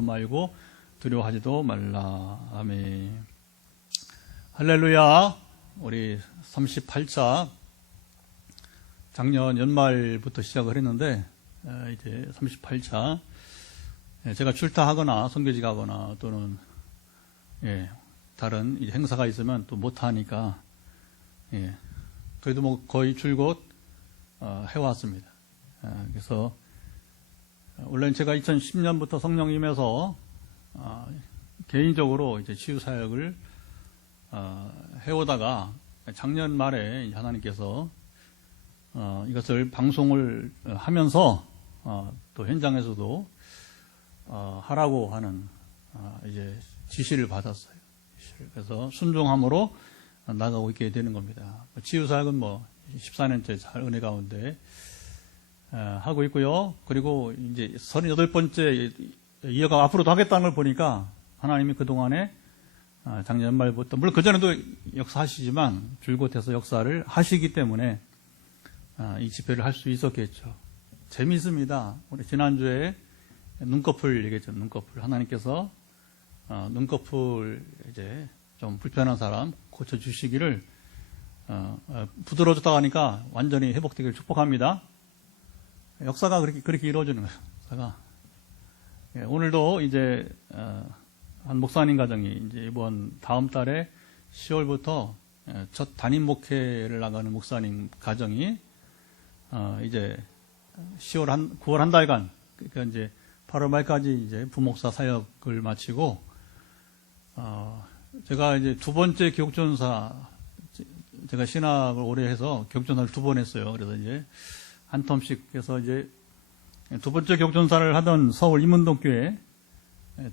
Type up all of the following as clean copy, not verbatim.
말고 두려워하지도 말라. 아멘. 할렐루야. 우리 38차 작년 연말부터 시작을 했는데 이제 38차 제가 출타하거나 선교지 가거나 또는 다른 행사가 있으면 또 못하니까 그래도 뭐 거의 줄곧 해왔습니다. 그래서 원래는 제가 2010년부터 성령 임해서 개인적으로 이제 치유 사역을 해오다가 작년 말에 하나님께서 이것을 방송을 하면서 또 현장에서도 하라고 하는 이제 지시를 받았어요. 그래서 순종함으로 나가고 있게 되는 겁니다. 치유 사역은 뭐 14년째 잘 은혜 가운데 하고 있고요. 그리고 이제 38번째 이어가 앞으로도 하겠다는 걸 보니까 하나님이 그동안에 작년 연말부터 물론 그전에도 역사하시지만 줄곧 해서 역사를 하시기 때문에 이 집회를 할 수 있었겠죠. 재미있습니다. 우리 지난주에 눈꺼풀 얘기했죠. 눈꺼풀. 하나님께서 눈꺼풀 이제 좀 불편한 사람 고쳐주시기를 부드러워졌다고 하니까 완전히 회복되기를 축복합니다. 역사가 그렇게 이루어지는 거예요. 역사가. 오늘도 이제 한 목사님 가정이 이제 이번 다음 달에 10월부터 첫 담임 목회를 나가는 목사님 가정이 이제 9월 한 달간 그러니까 이제 8월 말까지 이제 부목사 사역을 마치고 제가 이제 두 번째 교육전사 제가 신학을 오래 해서 교육전사를 2번 했어요. 그래서 이제 한 텀씩 해서 이제 두 번째 교육전사를 하던 서울 임문동교회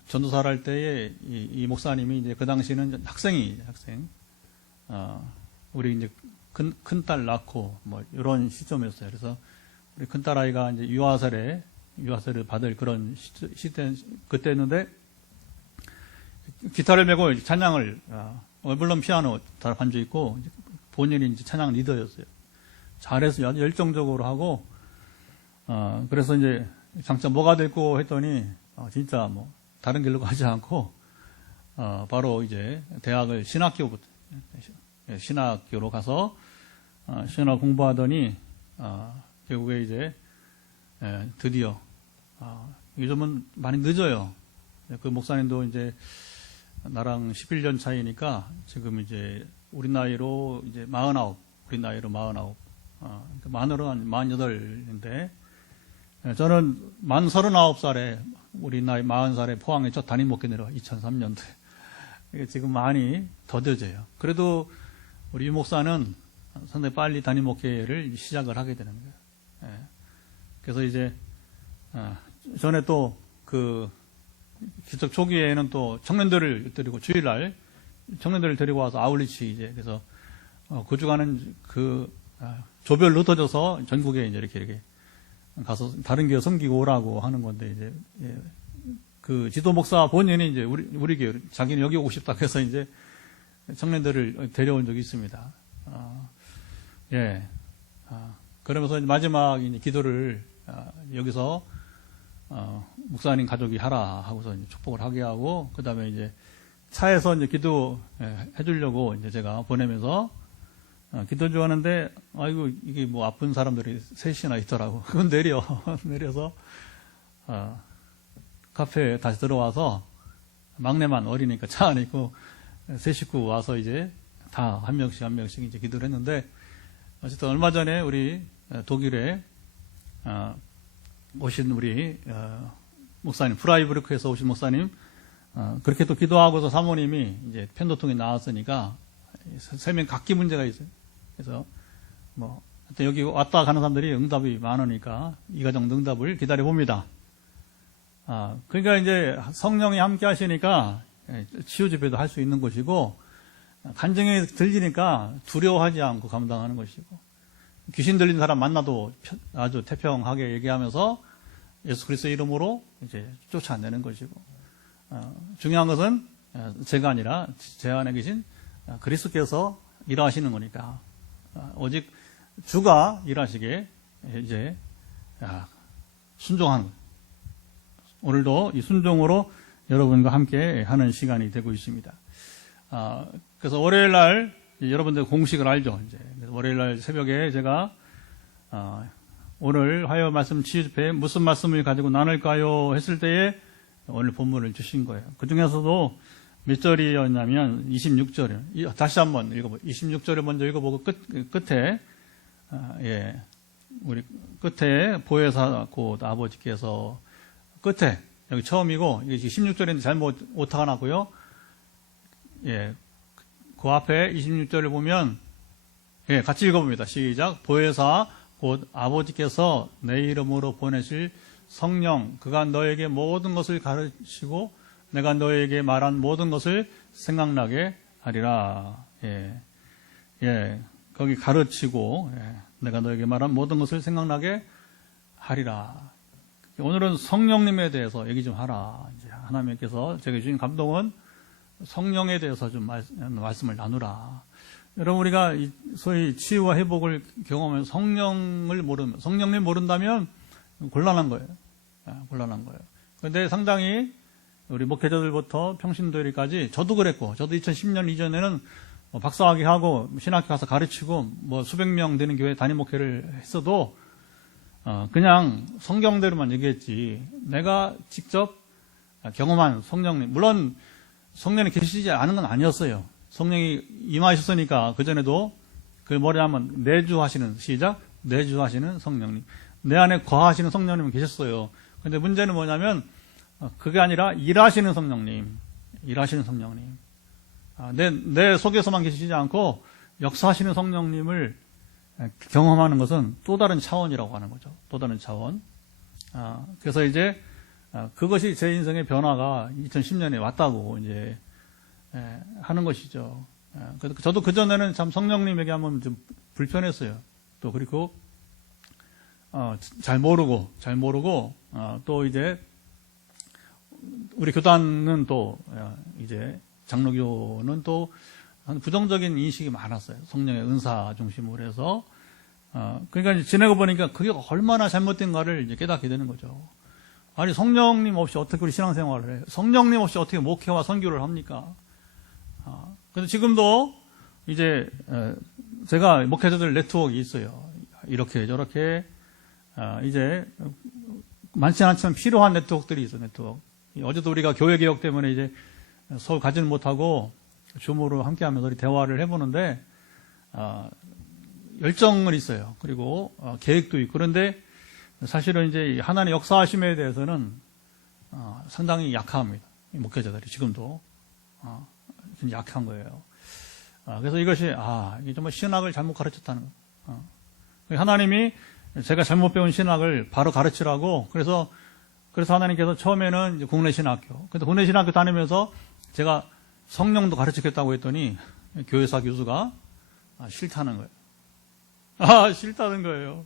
전도사를 할 때에 이 목사님이 이제 그 당시는 학생. 우리 이제 큰 딸 낳고 뭐 이런 시점이었어요. 그래서 우리 큰 딸 아이가 이제 유아세를 받을 그런 그때였는데 기타를 메고 찬양을 물론 피아노 다 반주 있고 본인이 이제 찬양 리더였어요. 잘해서 아주 열정적으로 하고 그래서 이제 장차 뭐가 될고 했더니 진짜 뭐 다른 길로 가지 않고 바로 이제 대학을 신학교로 가서 신학 공부하더니 결국에 이제 드디어 요즘은 많이 늦어요. 그 목사님도 이제 나랑 11년 차이니까 지금 이제 우리 나이로 이제 49 만으로 한 48인데 저는 만 39살에 우리 나이 40살에 포항에 첫 담임 목회 내려와 2003년도에 지금 많이 더뎌져요. 그래도 우리 유 목사는 상당히 빨리 담임 목회를 시작을 하게 되는 거예요. 그래서 이제 전에 또 그 기적 초기에는 또 청년들을 데리고 주일날 청년들을 데리고 와서 아울리치 이제 그래서 그 주간은 조별로 흩어져서 전국에 이제 이렇게 가서 다른 교회 섬기고 오라고 하는 건데 이제 그 지도 목사 본인이 이제 우리 교회 자기는 여기 오고 싶다 그래서 이제 청년들을 데려온 적이 있습니다. 그러면서 이제 마지막 이제 기도를 여기서 목사님 가족이 하라 하고서 이제 축복을 하게 하고 그 다음에 이제 차에서 이제 기도 해주려고 이제 제가 보내면서 기도 좋아하는데 아이고 이게 뭐 아픈 사람들이 셋이나 있더라고. 그건 내려서 카페에 다시 들어와서 막내만 어리니까 차 안에 있고 세 식구 와서 이제 다 한 명씩 이제 기도를 했는데 어쨌든 얼마 전에 우리 독일에 오신 우리 목사님 프라이부르크에서 오신 목사님 그렇게 또 기도하고서 사모님이 이제 편도통이 나왔으니까 3명 각기 문제가 있어요. 그래서 뭐 하여튼 여기 왔다 가는 사람들이 응답이 많으니까 이 가정도 응답을 기다려 봅니다. 그러니까 이제 성령이 함께 하시니까 치유 집회도 할 수 있는 것이고 간증이 들리니까 두려워하지 않고 감당하는 것이고 귀신 들린 사람 만나도 아주 태평하게 얘기하면서 예수 그리스도의 이름으로 이제 쫓아내는 것이고 중요한 것은 제가 아니라 제 안에 계신 그리스도께서 일하시는 거니까 오직 주가 일하시게 이제 순종하는 거예요. 오늘도 이 순종으로 여러분과 함께 하는 시간이 되고 있습니다. 그래서 월요일 날 여러분들 공식을 알죠. 이제 월요일 날 새벽에 제가 오늘 화요 말씀 치유집회에 무슨 말씀을 가지고 나눌까요 했을 때에 오늘 본문을 주신 거예요. 그 중에서도 몇 절이었냐면 26절이요. 다시 한번 읽어보죠. 26절을 먼저 읽어보고 끝에 우리 끝에 보혜사 곧 아버지께서 끝에 여기 처음이고 이게 16절인데 잘못 오타가 나고요. 그 앞에 26절을 보면 같이 읽어봅니다. 시작. 보혜사 곧 아버지께서 내 이름으로 보내실 성령 그가 너에게 모든 것을 가르치고 내가 너에게 말한 모든 것을 생각나게 하리라. 거기 가르치고 내가 너에게 말한 모든 것을 생각나게 하리라. 오늘은 성령님에 대해서 얘기 좀 하라. 이제 하나님께서 제게 주신 감동은 성령에 대해서 좀 말씀을 나누라. 여러분 우리가 소위 치유와 회복을 경험하면 성령님 모른다면 곤란한 거예요. 곤란한 거예요. 그런데 상당히 우리 목회자들부터 평신도일까지 저도 그랬고 저도 2010년 이전에는 박사학위 하고 신학교 가서 가르치고 수백 명 되는 교회 담임 목회를 했어도 그냥 성경대로만 얘기했지 내가 직접 경험한 성령님 물론 성령이 계시지 않은 건 아니었어요. 성령이 임하셨으니까 그전에도 그 뭐라 하면 내주하시는 시작 내주하시는 성령님 내 안에 거하시는 성령님은 계셨어요. 그런데 문제는 뭐냐면 그게 아니라 일하시는 성령님 내 속에서만 계시지 않고 역사하시는 성령님을 경험하는 것은 또 다른 차원이라고 하는 거죠. 또 다른 차원. 그래서 이제 그것이 제 인생의 변화가 2010년에 왔다고 이제 하는 것이죠. 저도 그전에는 참 성령님 얘기하면 좀 불편했어요. 또 그리고 잘 모르고 또 이제 우리 교단은 또 이제 장로교는 또 부정적인 인식이 많았어요. 성령의 은사 중심으로 해서 그러니까 지내고 보니까 그게 얼마나 잘못된가를 이제 깨닫게 되는 거죠. 아니 성령님 없이 어떻게 우리 신앙생활을 해요? 성령님 없이 어떻게 목회와 선교를 합니까? 그래서 지금도 이제 제가 목회자들 네트워크가 있어요. 이렇게 저렇게 이제 많지 않지만 필요한 네트워크들이 있어요. 네트워크. 어제도 우리가 교회 개혁 때문에 이제 서울 가지는 못하고 줌으로 함께하면서 우리 대화를 해보는데 열정은 있어요. 그리고 계획도 있고 그런데 사실은 이제 하나님의 역사하심에 대해서는 상당히 약합니다. 목회자들이 지금도 굉장히 약한 거예요. 그래서 이것이 이게 정말 신학을 잘못 가르쳤다는 거. 하나님이 제가 잘못 배운 신학을 바로 가르치라고 그래서 하나님께서 처음에는 이제 국내 신학교 근데 국내 신학교 다니면서 제가 성령도 가르치겠다고 했더니 교회사 교수가 싫다는 거예요. 싫다는 거예요.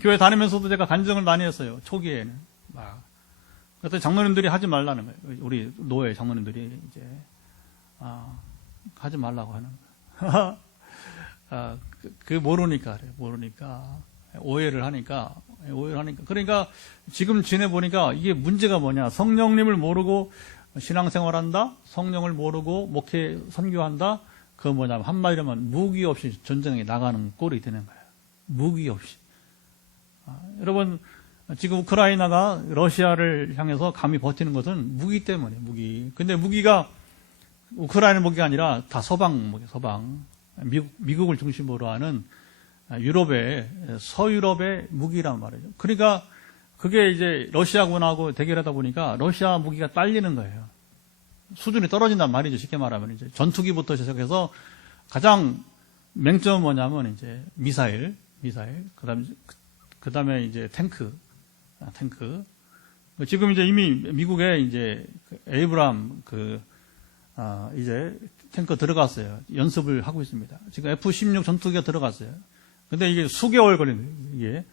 교회 다니면서도 제가 간증을 많이 했어요. 초기에는 그랬더니 장로님들이 하지 말라는 거예요. 우리 노예 장로님들이 이제 하지 말라고 하는 거예요. 모르니까 그래요. 모르니까 오해를 하니까 그러니까 지금 지내보니까 이게 문제가 뭐냐 성령님을 모르고 신앙생활한다 성령을 모르고 목회 선교한다 그거 뭐냐면 한마디로 하면 무기 없이 전쟁에 나가는 꼴이 되는 거예요. 무기 없이 여러분 지금 우크라이나가 러시아를 향해서 감히 버티는 것은 무기 때문에 근데 무기가 우크라이나 무기가 아니라 다 서방 무기 미국을 중심으로 하는 서유럽의 무기란 말이죠. 그러니까 그게 이제 러시아군하고 대결하다 보니까 러시아 무기가 딸리는 거예요. 수준이 떨어진단 말이죠. 쉽게 말하면 이제 전투기부터 시작해서 가장 맹점은 뭐냐면 이제 미사일, 그다음에 이제 탱크. 지금 이제 이미 미국에 이제 에이브람 이제 탱크 들어갔어요. 연습을 하고 있습니다. 지금 F-16 전투기가 들어갔어요. 근데 이게 수개월 걸립니다. 이게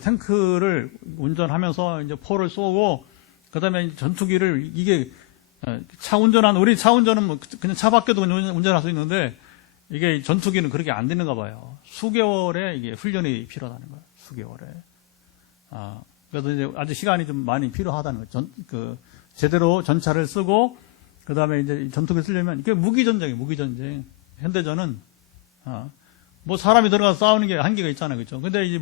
탱크를 운전하면서 이제 포를 쏘고 그다음에 전투기를 이게 우리 차 운전은 뭐 그냥 차 밖에도 운전할 수 있는데 이게 전투기는 그렇게 안 되는가 봐요. 수개월에 이게 훈련이 필요하다는 거예요. 수개월에. 그래서 이제 아직 시간이 좀 많이 필요하다는 거죠. 제대로 전차를 쓰고, 그 다음에 이제 전투기 쓰려면, 이게 무기전쟁이에요, 무기전쟁. 현대전은, 뭐 사람이 들어가서 싸우는 게 한계가 있잖아요, 그죠? 근데 이제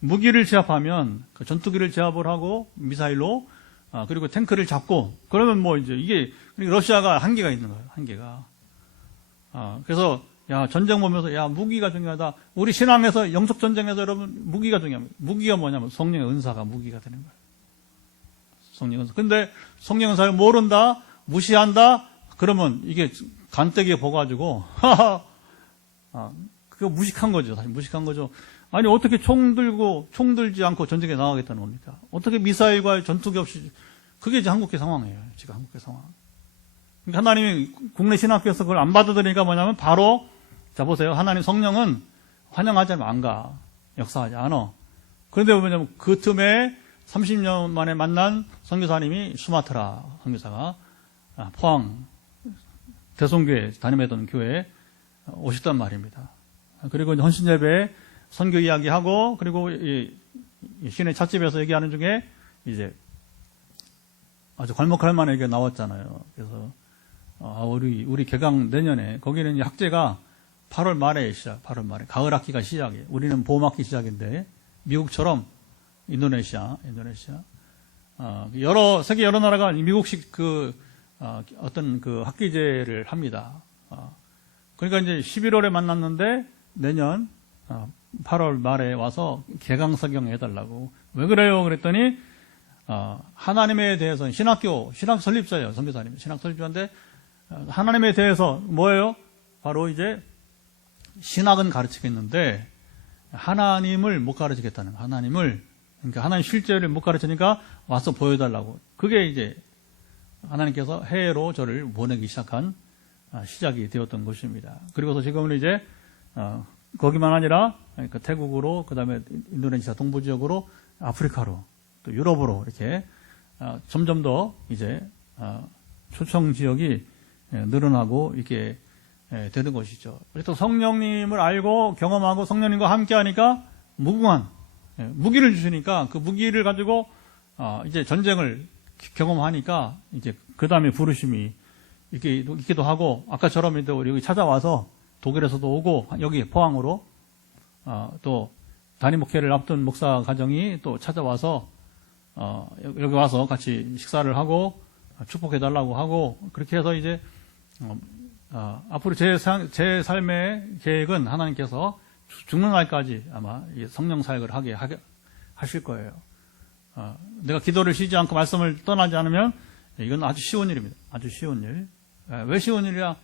무기를 제압하면, 그 전투기를 제압을 하고, 미사일로, 그리고 탱크를 잡고, 그러면 뭐 이제 이게, 그러니까 러시아가 한계가 있는 거예요, 한계가. 그래서, 야, 전쟁 보면서, 야, 무기가 중요하다. 우리 신앙에서, 영적 전쟁에서 여러분, 무기가 중요합니다. 무기가 뭐냐면, 성령의 은사가 무기가 되는 거예요. 성령의 은사. 근데, 성령의 은사를 모른다, 무시한다, 그러면 이게 간때기에 보가지고, 그거 무식한 거죠. 사실 무식한 거죠. 아니, 어떻게 총 들지 않고 전쟁에 나가겠다는 겁니까? 어떻게 미사일과 전투기 없이, 그게 이제 한국의 상황이에요. 지금 한국의 상황. 그러니까 하나님이 국내 신학교에서 그걸 안 받아들이니까 뭐냐면 바로, 자, 보세요. 하나님 성령은 환영하지 않으면 안 가. 역사하지 않아. 그런데 뭐냐면 그 틈에 30년 만에 만난 선교사님이 수마트라 선교사가 포항 대송교회 다니던 교회에 오셨단 말입니다. 그리고 이제 헌신예배 선교 이야기하고, 그리고 이 신의 찻집에서 얘기하는 중에 이제 아주 괄목할 만한 얘기가 나왔잖아요. 그래서 우리 개강 내년에 거기는 학제가 8월 말에 8월 말에 가을 학기가 시작이에요. 우리는 봄 학기 시작인데 미국처럼 인도네시아 세계 여러 나라가 미국식 어떤 학기제를 합니다. 그러니까 이제 11월에 만났는데 내년 8월 말에 와서 개강서경 해달라고. 왜 그래요? 그랬더니 하나님에 대해서는 신학 설립자예요. 선교사님 신학 설립자인데 하나님에 대해서 뭐예요? 바로 이제 신학은 가르치겠는데 하나님을 못 가르치겠다는 거예요. 그러니까 하나님 실제를 못 가르치니까 와서 보여달라고. 그게 이제 하나님께서 해외로 저를 보내기 시작한 시작이 되었던 것입니다. 그리고서 지금은 이제 거기만 아니라 그러니까 태국으로, 그 다음에 인도네시아 동부 지역으로, 아프리카로, 또 유럽으로 이렇게 점점 더 이제 초청 지역이 늘어나고 이렇게 되는 것이죠. 또 성령님을 알고 경험하고 성령님과 함께하니까 무궁한 무기를 주시니까 그 무기를 가지고 이제 전쟁을 경험하니까 이제 그 다음에 부르심이 있기도 하고, 아까처럼 우리 여기 찾아와서 독일에서도 오고 여기 포항으로 또 단임 목회를 앞둔 목사 가정이 또 찾아와서 여기 와서 같이 식사를 하고 축복해달라고 하고, 그렇게 해서 이제 앞으로 제 삶의 계획은 하나님께서 죽는 날까지 아마 성령 사역을 하게 하실 거예요. 내가 기도를 쉬지 않고 말씀을 떠나지 않으면 이건 아주 쉬운 일입니다. 아주 쉬운 일. 왜 쉬운 일이야?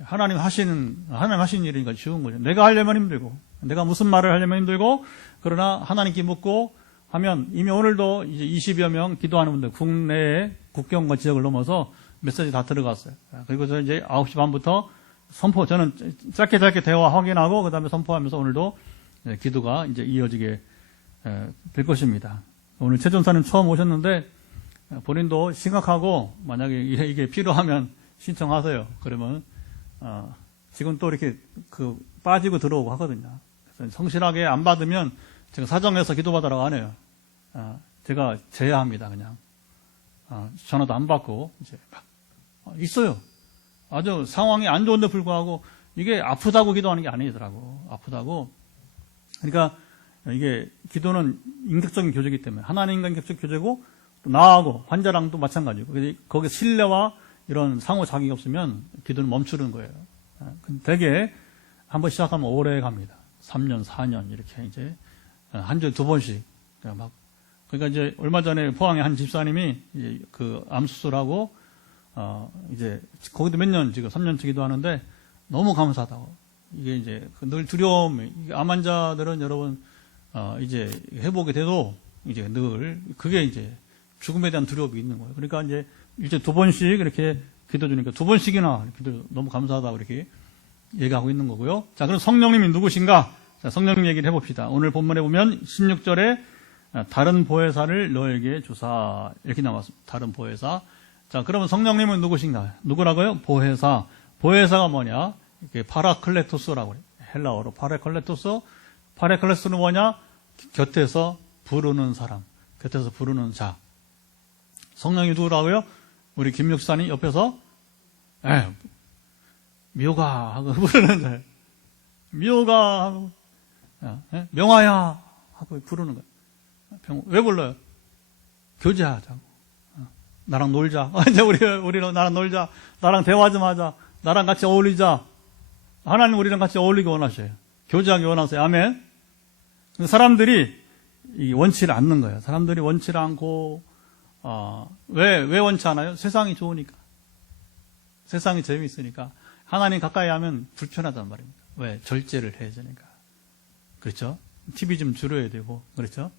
하나님 하시는 일이니까 쉬운 거죠. 내가 하려면 힘들고, 내가 무슨 말을 하려면 힘들고, 그러나 하나님께 묻고 하면 이미 오늘도 이제 20여 명 기도하는 분들, 국내에 국경과 지역을 넘어서 메시지 다 들어갔어요. 그리고 저 이제 9시 반부터 저는 짧게 대화 확인하고, 그 다음에 선포하면서 오늘도 기도가 이제 이어지게 될 것입니다. 오늘 최 전사님 처음 오셨는데, 본인도 심각하고, 만약에 이게 필요하면 신청하세요. 그러면, 지금 또 이렇게 빠지고 들어오고 하거든요. 그래서 성실하게 안 받으면 제가 사정해서 기도받으라고 안 해요. 제가 제야합니다, 그냥. 전화도 안 받고, 이제 있어요. 아주 상황이 안 좋은데 불구하고 이게 아프다고 기도하는 게 아니더라고. 아프다고. 그러니까 이게 기도는 인격적인 교제이기 때문에 하나님과 인격적 교제고, 또 나하고 환자랑도 마찬가지고, 거기에 신뢰와 이런 상호작용이 없으면 기도는 멈추는 거예요. 되게 한번 시작하면 오래 갑니다. 3년, 4년 이렇게 이제 한 주에 2번씩 그러니까 이제 얼마 전에 포항에 한 집사님이 암 수술하고 이제 거기도 몇 년 지금 3년째 기도하는데 너무 감사하다고. 이게 이제 늘 두려움이, 암 환자들은 여러분 이제 회복이 돼도 이제 늘 그게 이제 죽음에 대한 두려움이 있는 거예요. 그러니까 이제 일주일에 2번씩 이렇게 기도 주니까 2번씩이나 기도 너무 감사하다고 이렇게 얘기하고 있는 거고요. 자, 그럼 성령님이 누구신가? 자, 성령님 얘기를 해봅시다. 오늘 본문에 보면 16절에 다른 보혜사를 너에게 주사 이렇게 나왔습니다. 다른 보혜사. 자, 그러면 성령님은 누구신가? 누구라고요? 보혜사. 보혜사가 뭐냐? 이게 파라클레토스라고 해요. 헬라어로 파라클레토스. 파라클레토스는 뭐냐? 곁에서 부르는 사람. 곁에서 부르는 자. 성령이 누구라고요? 우리 김 목사님 옆에서 미호가 하고 부르는 자예요. 미호가 하고 명화야 하고 부르는 거예요. 왜 불러요? 교제하자고. 나랑 놀자. 이제 우리랑 나랑 놀자. 나랑 대화 좀 하자. 나랑 같이 어울리자. 하나님 우리랑 같이 어울리기 원하셔요. 교제하기 원하세요. 아멘. 사람들이 원치를 않는 거예요. 사람들이 원치를 않고 왜 원치 않아요? 세상이 좋으니까. 세상이 재미있으니까. 하나님 가까이 하면 불편하단 말입니다. 왜? 절제를 해야 되니까. 그렇죠? TV 좀 줄여야 되고, 그렇죠?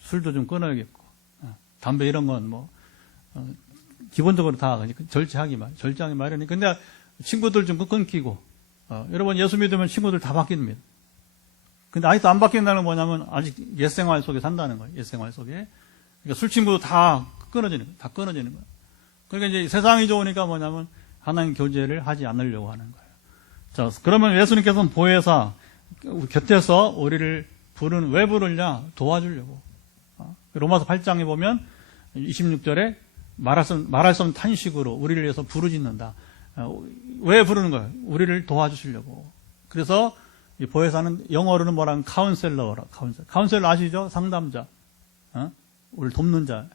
술도 좀 끊어야겠고, 담배 이런 건 기본적으로 다 절제하기 마련이니까. 근데 친구들 좀 끊기고, 여러분 예수 믿으면 친구들 다 바뀝니다. 근데 아직도 안 바뀐다는 건 뭐냐면 아직 옛생활 속에 산다는 거예요. 옛생활 속에. 그러니까 술 친구도 다 끊어지는 거예요. 다 끊어지는 거예요. 그러니까 이제 세상이 좋으니까 뭐냐면 하나님 교제를 하지 않으려고 하는 거예요. 자, 그러면 예수님께서는 보혜사, 곁에서 우리를 왜 부르냐? 도와주려고. 로마서 8장에 보면 26절에 말할 수 없는 탄식으로 우리를 위해서 부르짖는다. 왜 부르는 거예요? 우리를 도와주시려고. 그래서 이 보혜사는 영어로는 뭐라면 카운셀러라. 카운셀러 아시죠? 상담자. 우리를 돕는 자.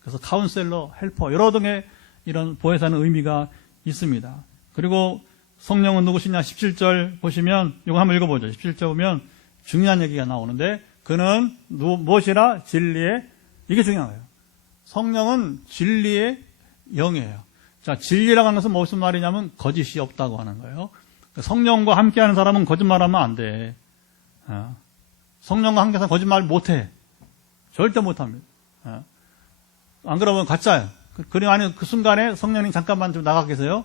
그래서 카운셀러, 헬퍼 여러 등의 이런 보혜사는 의미가 있습니다. 그리고 성령은 누구시냐? 17절 보시면 이거 한번 읽어보죠. 17절 보면 중요한 얘기가 나오는데 그는 무엇이라? 진리의, 이게 중요한 거예요. 성령은 진리의 영이에요. 자, 진리라고 하는 것은 무슨 말이냐면 거짓이 없다고 하는 거예요. 성령과 함께하는 사람은 거짓말하면 안 돼. 성령과 함께해서 거짓말 못해. 절대 못합니다. 안 그러면 가짜예요. 그리고 아니 그 순간에 성령님 잠깐만 좀 나가 계세요.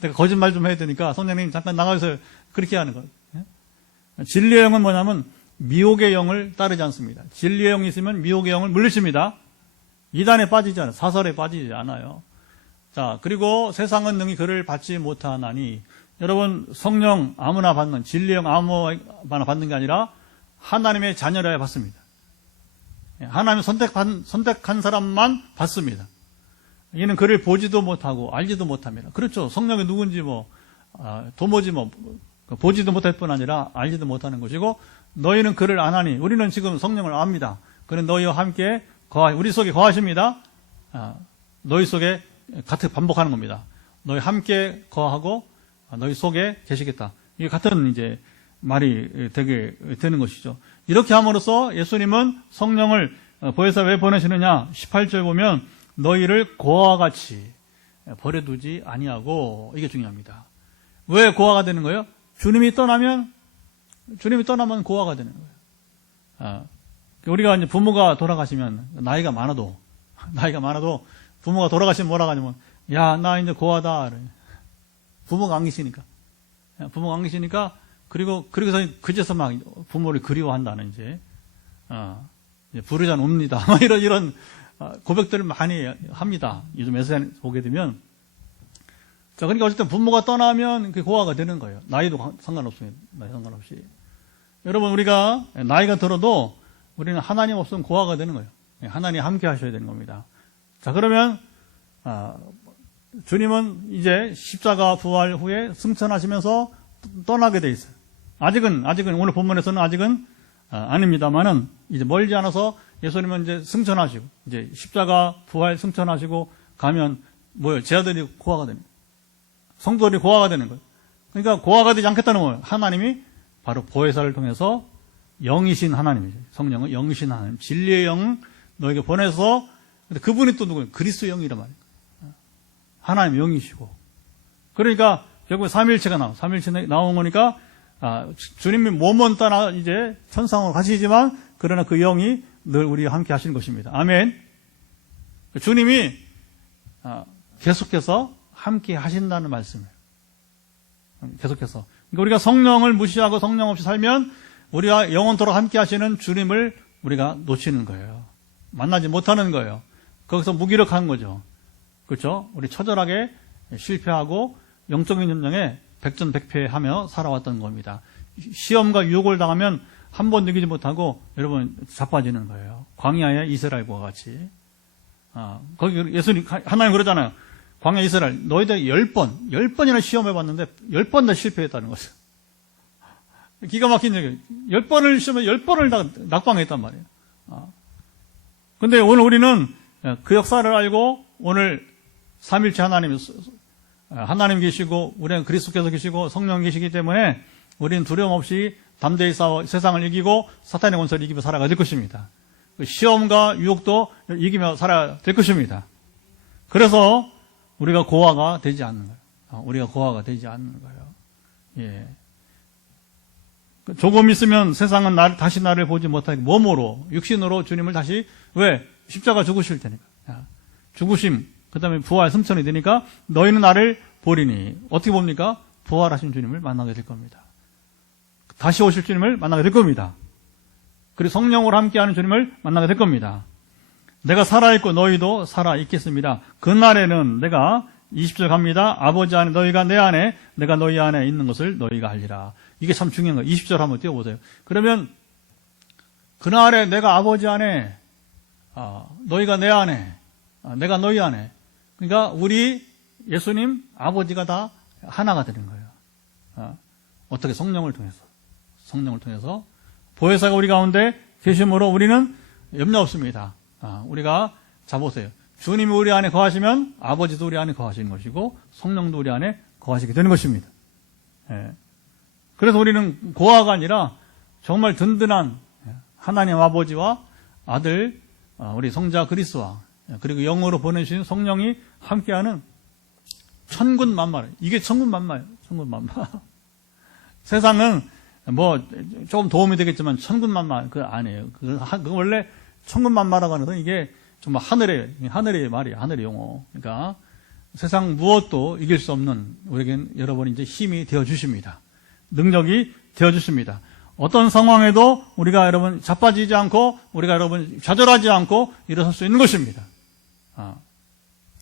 내가 거짓말 좀 해야 되니까 성령님 잠깐 나가 계세요. 그렇게 하는 거예요. 진리의 영은 뭐냐면 미혹의 영을 따르지 않습니다. 진리의 영이 있으면 미혹의 영을 물리칩니다. 이단에 빠지지 않아요. 사설에 빠지지 않아요. 자, 그리고 세상은 능히 그를 받지 못하나니, 여러분 성령 아무나 받는, 진리의 영 아무나 받는 게 아니라 하나님의 자녀라야 받습니다. 하나님 선택한 사람만 받습니다. 이는 그를 보지도 못하고 알지도 못합니다. 그렇죠. 성령이 누군지 도무지 보지도 못할 뿐 아니라 알지도 못하는 것이고, 너희는 그를 안 하니, 우리는 지금 성령을 압니다. 그는 너희와 함께 우리 속에 거하십니다. 너희 속에 같이 반복하는 겁니다. 너희 함께 거하고 너희 속에 계시겠다. 이게 같은 이제 말이 되게 되는 것이죠. 이렇게 함으로써 예수님은 성령을 보혜사 왜 보내시느냐? 18절 보면 너희를 고아와 같이 버려두지 아니하고, 이게 중요합니다. 왜 고아가 되는 거예요? 주님이 떠나면 고아가 되는 거예요. 우리가 이제 부모가 돌아가시면 나이가 많아도 부모가 돌아가시면 뭐라고 하냐면, 야, 나 이제 고아다. 부모가 안 계시니까. 그리고 그제서 막 부모를 그리워한다는 이제 부르자는 옵니다. 이런 고백들을 많이 합니다. 요즘 SNS에 보게 되면. 자, 그러니까 어쨌든 부모가 떠나면 그 고아가 되는 거예요. 나이도 상관없습니다. 나이 상관없이. 여러분, 우리가 나이가 들어도 우리는 하나님 없으면 고아가 되는 거예요. 하나님 함께 하셔야 되는 겁니다. 자, 그러면 주님은 이제 십자가 부활 후에 승천하시면서 떠나게 돼 있어요. 아직은 오늘 본문에서는 아직은 아닙니다만은 이제 멀지 않아서 예수님은 이제 승천하시고, 이제 십자가 부활 승천하시고 가면 뭐예요? 제 아들이 고아가 됩니다. 성도들이 고아가 되는 거예요. 그러니까 고아가 되지 않겠다는 거예요. 하나님이 바로 보혜사를 통해서 영이신 하나님이죠. 성령은 영이신 하나님, 진리의 영 너에게 보내서, 근데 그분이 또 누구예요? 그리스도의 영이란 말이에요. 하나님 영이시고. 그러니까 결국 삼일체가 삼일체 나온 거니까 주님이 몸은 떠나 이제 천상으로 가시지만, 그러나 그 영이 늘 우리와 함께 하시는 것입니다. 아멘. 주님이 계속해서 함께 하신다는 말씀이에요. 계속해서. 그러니까 우리가 성령을 무시하고 성령 없이 살면 우리가 영원토록 함께 하시는 주님을 우리가 놓치는 거예요. 만나지 못하는 거예요. 거기서 무기력한 거죠. 그렇죠? 우리 처절하게 실패하고 영적인 전쟁에 백전백패하며 살아왔던 겁니다. 시험과 유혹을 당하면 한 번 이기지 못하고 여러분 자빠지는 거예요. 광야의 이스라엘과 같이. 거기 예수님, 하나님 그러잖아요. 광야 이스라엘, 너희들 10번이나 시험해봤는데 10번 다 실패했다는 거죠. 기가 막힌 얘기예요. 10번을 시험해 10번을 다 낙방했단 말이에요. 근데 오늘 우리는 그 역사를 알고 오늘 삼일체 하나님 계시고 우리는 그리스도께서 계시고 성령 계시기 때문에 우리는 두려움 없이 담대히 싸워 세상을 이기고 사탄의 원수를 이기며 살아가야 될 것입니다. 시험과 유혹도 이기며 살아야 될 것입니다. 그래서 우리가 고아가 되지 않는 거예요. 우리가 고아가 되지 않는 거예요. 예. 조금 있으면 세상은 다시 나를 보지 못하게 몸으로 육신으로 주님을 다시 왜? 십자가 죽으실 테니까. 죽으심 그 다음에 부활 승천이 되니까 너희는 나를 보리니 어떻게 봅니까? 부활하신 주님을 만나게 될 겁니다. 다시 오실 주님을 만나게 될 겁니다. 그리고 성령으로 함께하는 주님을 만나게 될 겁니다. 내가 살아있고 너희도 살아있겠습니다. 그날에는 내가 20절 갑니다. 아버지 안에 너희가 내 안에 내가 너희 안에 있는 것을 너희가 알리라. 이게 참 중요한 거예요. 20절 한번 띄워보세요. 그러면 그날에 내가 아버지 안에 너희가 내 안에 내가 너희 안에 그러니까 우리 예수님 아버지가 다 하나가 되는 거예요. 어떻게? 성령을 통해서 보혜사가 우리 가운데 계심으로 우리는 염려 없습니다. 우리가 보세요. 주님이 우리 안에 거하시면 아버지도 우리 안에 거하시는 것이고 성령도 우리 안에 거하시게 되는 것입니다. 그래서 우리는 고아가 아니라 정말 든든한 하나님 아버지와 아들 우리 성자 그리스도와 그리고 영으로 보내주신 성령이 함께하는 천군만마예요. 이게 천군만마예요. 천군만마. 세상은 뭐 조금 도움이 되겠지만 천군만마 그 아니에요. 그 원래 천군만마라고 하는 건 이게 정말 하늘의 말이에요. 하늘의 용어. 그러니까 세상 무엇도 이길 수 없는 우리에겐 여러분이 이제 힘이 되어 주십니다. 능력이 되어 주십니다. 어떤 상황에도 우리가 여러분 자빠지지 않고 우리가 여러분 좌절하지 않고 일어설 수 있는 것입니다.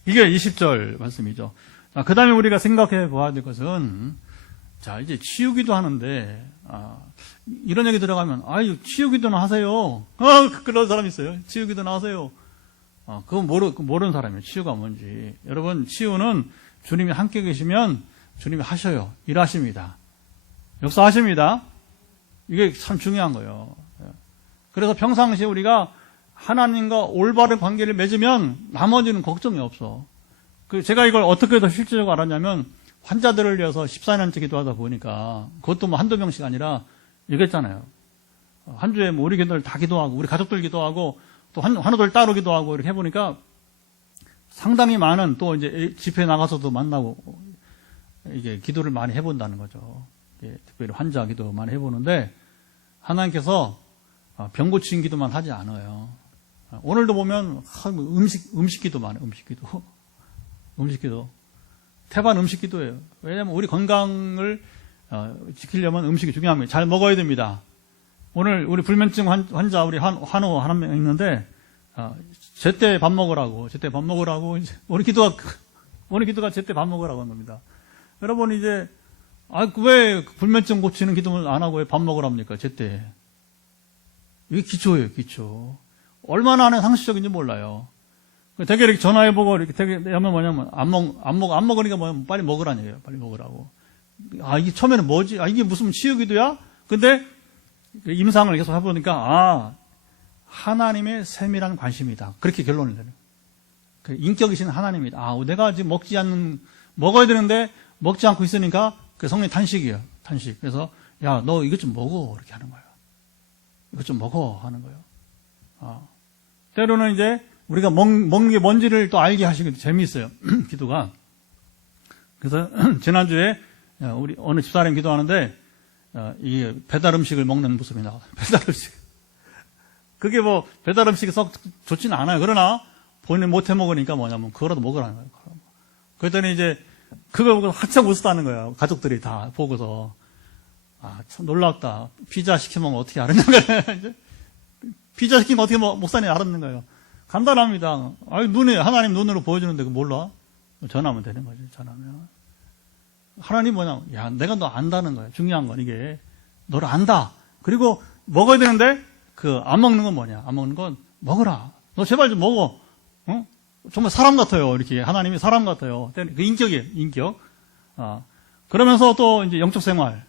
이게 20절 말씀이죠. 그 다음에 우리가 생각해 봐야 될 것은 이제 치유기도 하는데 이런 얘기 들어가면 치유기도나 하세요. 그런 사람 있어요. 치유기도나 하세요. 그건 모르는 사람이에요. 치유가 뭔지. 여러분 치유는 주님이 함께 계시면 주님이 하셔요. 일하십니다. 역사하십니다. 이게 참 중요한 거예요. 그래서 평상시에 우리가 하나님과 올바른 관계를 맺으면 나머지는 걱정이 없어. 제가 이걸 어떻게 더 실질적으로 알았냐면 환자들을 위해서 14년째 기도하다 보니까 그것도 뭐 한두 명씩 아니라 얘기했잖아요. 한 주에 뭐 우리 교인들 다 기도하고 우리 가족들 기도하고 또 환우들 따로 기도하고 이렇게 해보니까 상당히 많은 또 이제 집회 나가서도 만나고 이게 기도를 많이 해본다는 거죠. 특별히 환자 기도 많이 해보는데 하나님께서 병 고치는 기도만 하지 않아요. 오늘도 보면 음식 기도 많아요. 음식 기도. 태반 음식 기도예요. 왜냐하면 우리 건강을 지키려면 음식이 중요합니다. 잘 먹어야 됩니다. 오늘 우리 불면증 환자 우리 한우 한 명 있는데 제때 밥 먹으라고 이제 우리 기도가 제때 밥 먹으라고 한 겁니다. 여러분 이제 왜 불면증 고치는 기도를 안 하고 왜 밥 먹으랍니까? 제때. 이게 기초예요, 기초. 얼마나 하는 상식적인지 몰라요. 되게 이렇게 전화해보고 이렇게 되게 하면 뭐냐면 안 먹으니까 뭐냐면 빨리 먹으라는 얘기예요. 빨리 먹으라고. 이게 처음에는 뭐지? 이게 무슨 치유기도야? 근데 임상을 계속 해보니까 하나님의 세밀한 관심이다. 그렇게 결론을 내요. 인격이신 하나님이다. 내가 지금 먹어야 되는데 먹지 않고 있으니까 그 성령의 탄식이에요. 탄식. 그래서 야, 너 이것 좀 먹어. 이렇게 하는 거예요. 이것 좀 먹어. 하는 거예요. 때로는 이제 우리가 먹는 게 뭔지를 또 알게 하시기도 재미있어요. 기도가. 그래서 지난주에 우리 어느 집사람 기도하는데 이 배달 음식을 먹는 모습이 나와요. 배달 음식. 그게 뭐 배달 음식이 썩 좋지는 않아요. 그러나 본인이 못해 먹으니까 뭐냐면 그거라도 먹으라는 거예요. 그랬더니 이제 그걸 보고 한참 웃었다는 거예요. 가족들이 다 보고서. 참 놀랍다. 피자 시키면 어떻게 알았는 거예요. 피자 시키면 어떻게 목사님이 알았는 거예요. 간단합니다. 하나님 눈으로 보여주는데 그거 몰라? 전하면 되는 거지, 전하면. 하나님 내가 너 안다는 거예요. 중요한 건 이게. 너를 안다. 그리고 먹어야 되는데 안 먹는 건 뭐냐? 안 먹는 건 먹어라. 너 제발 좀 먹어. 정말 사람 같아요. 이렇게 하나님이 사람 같아요. 그 인격이에요. 인격. 그러면서 또 이제 영적 생활.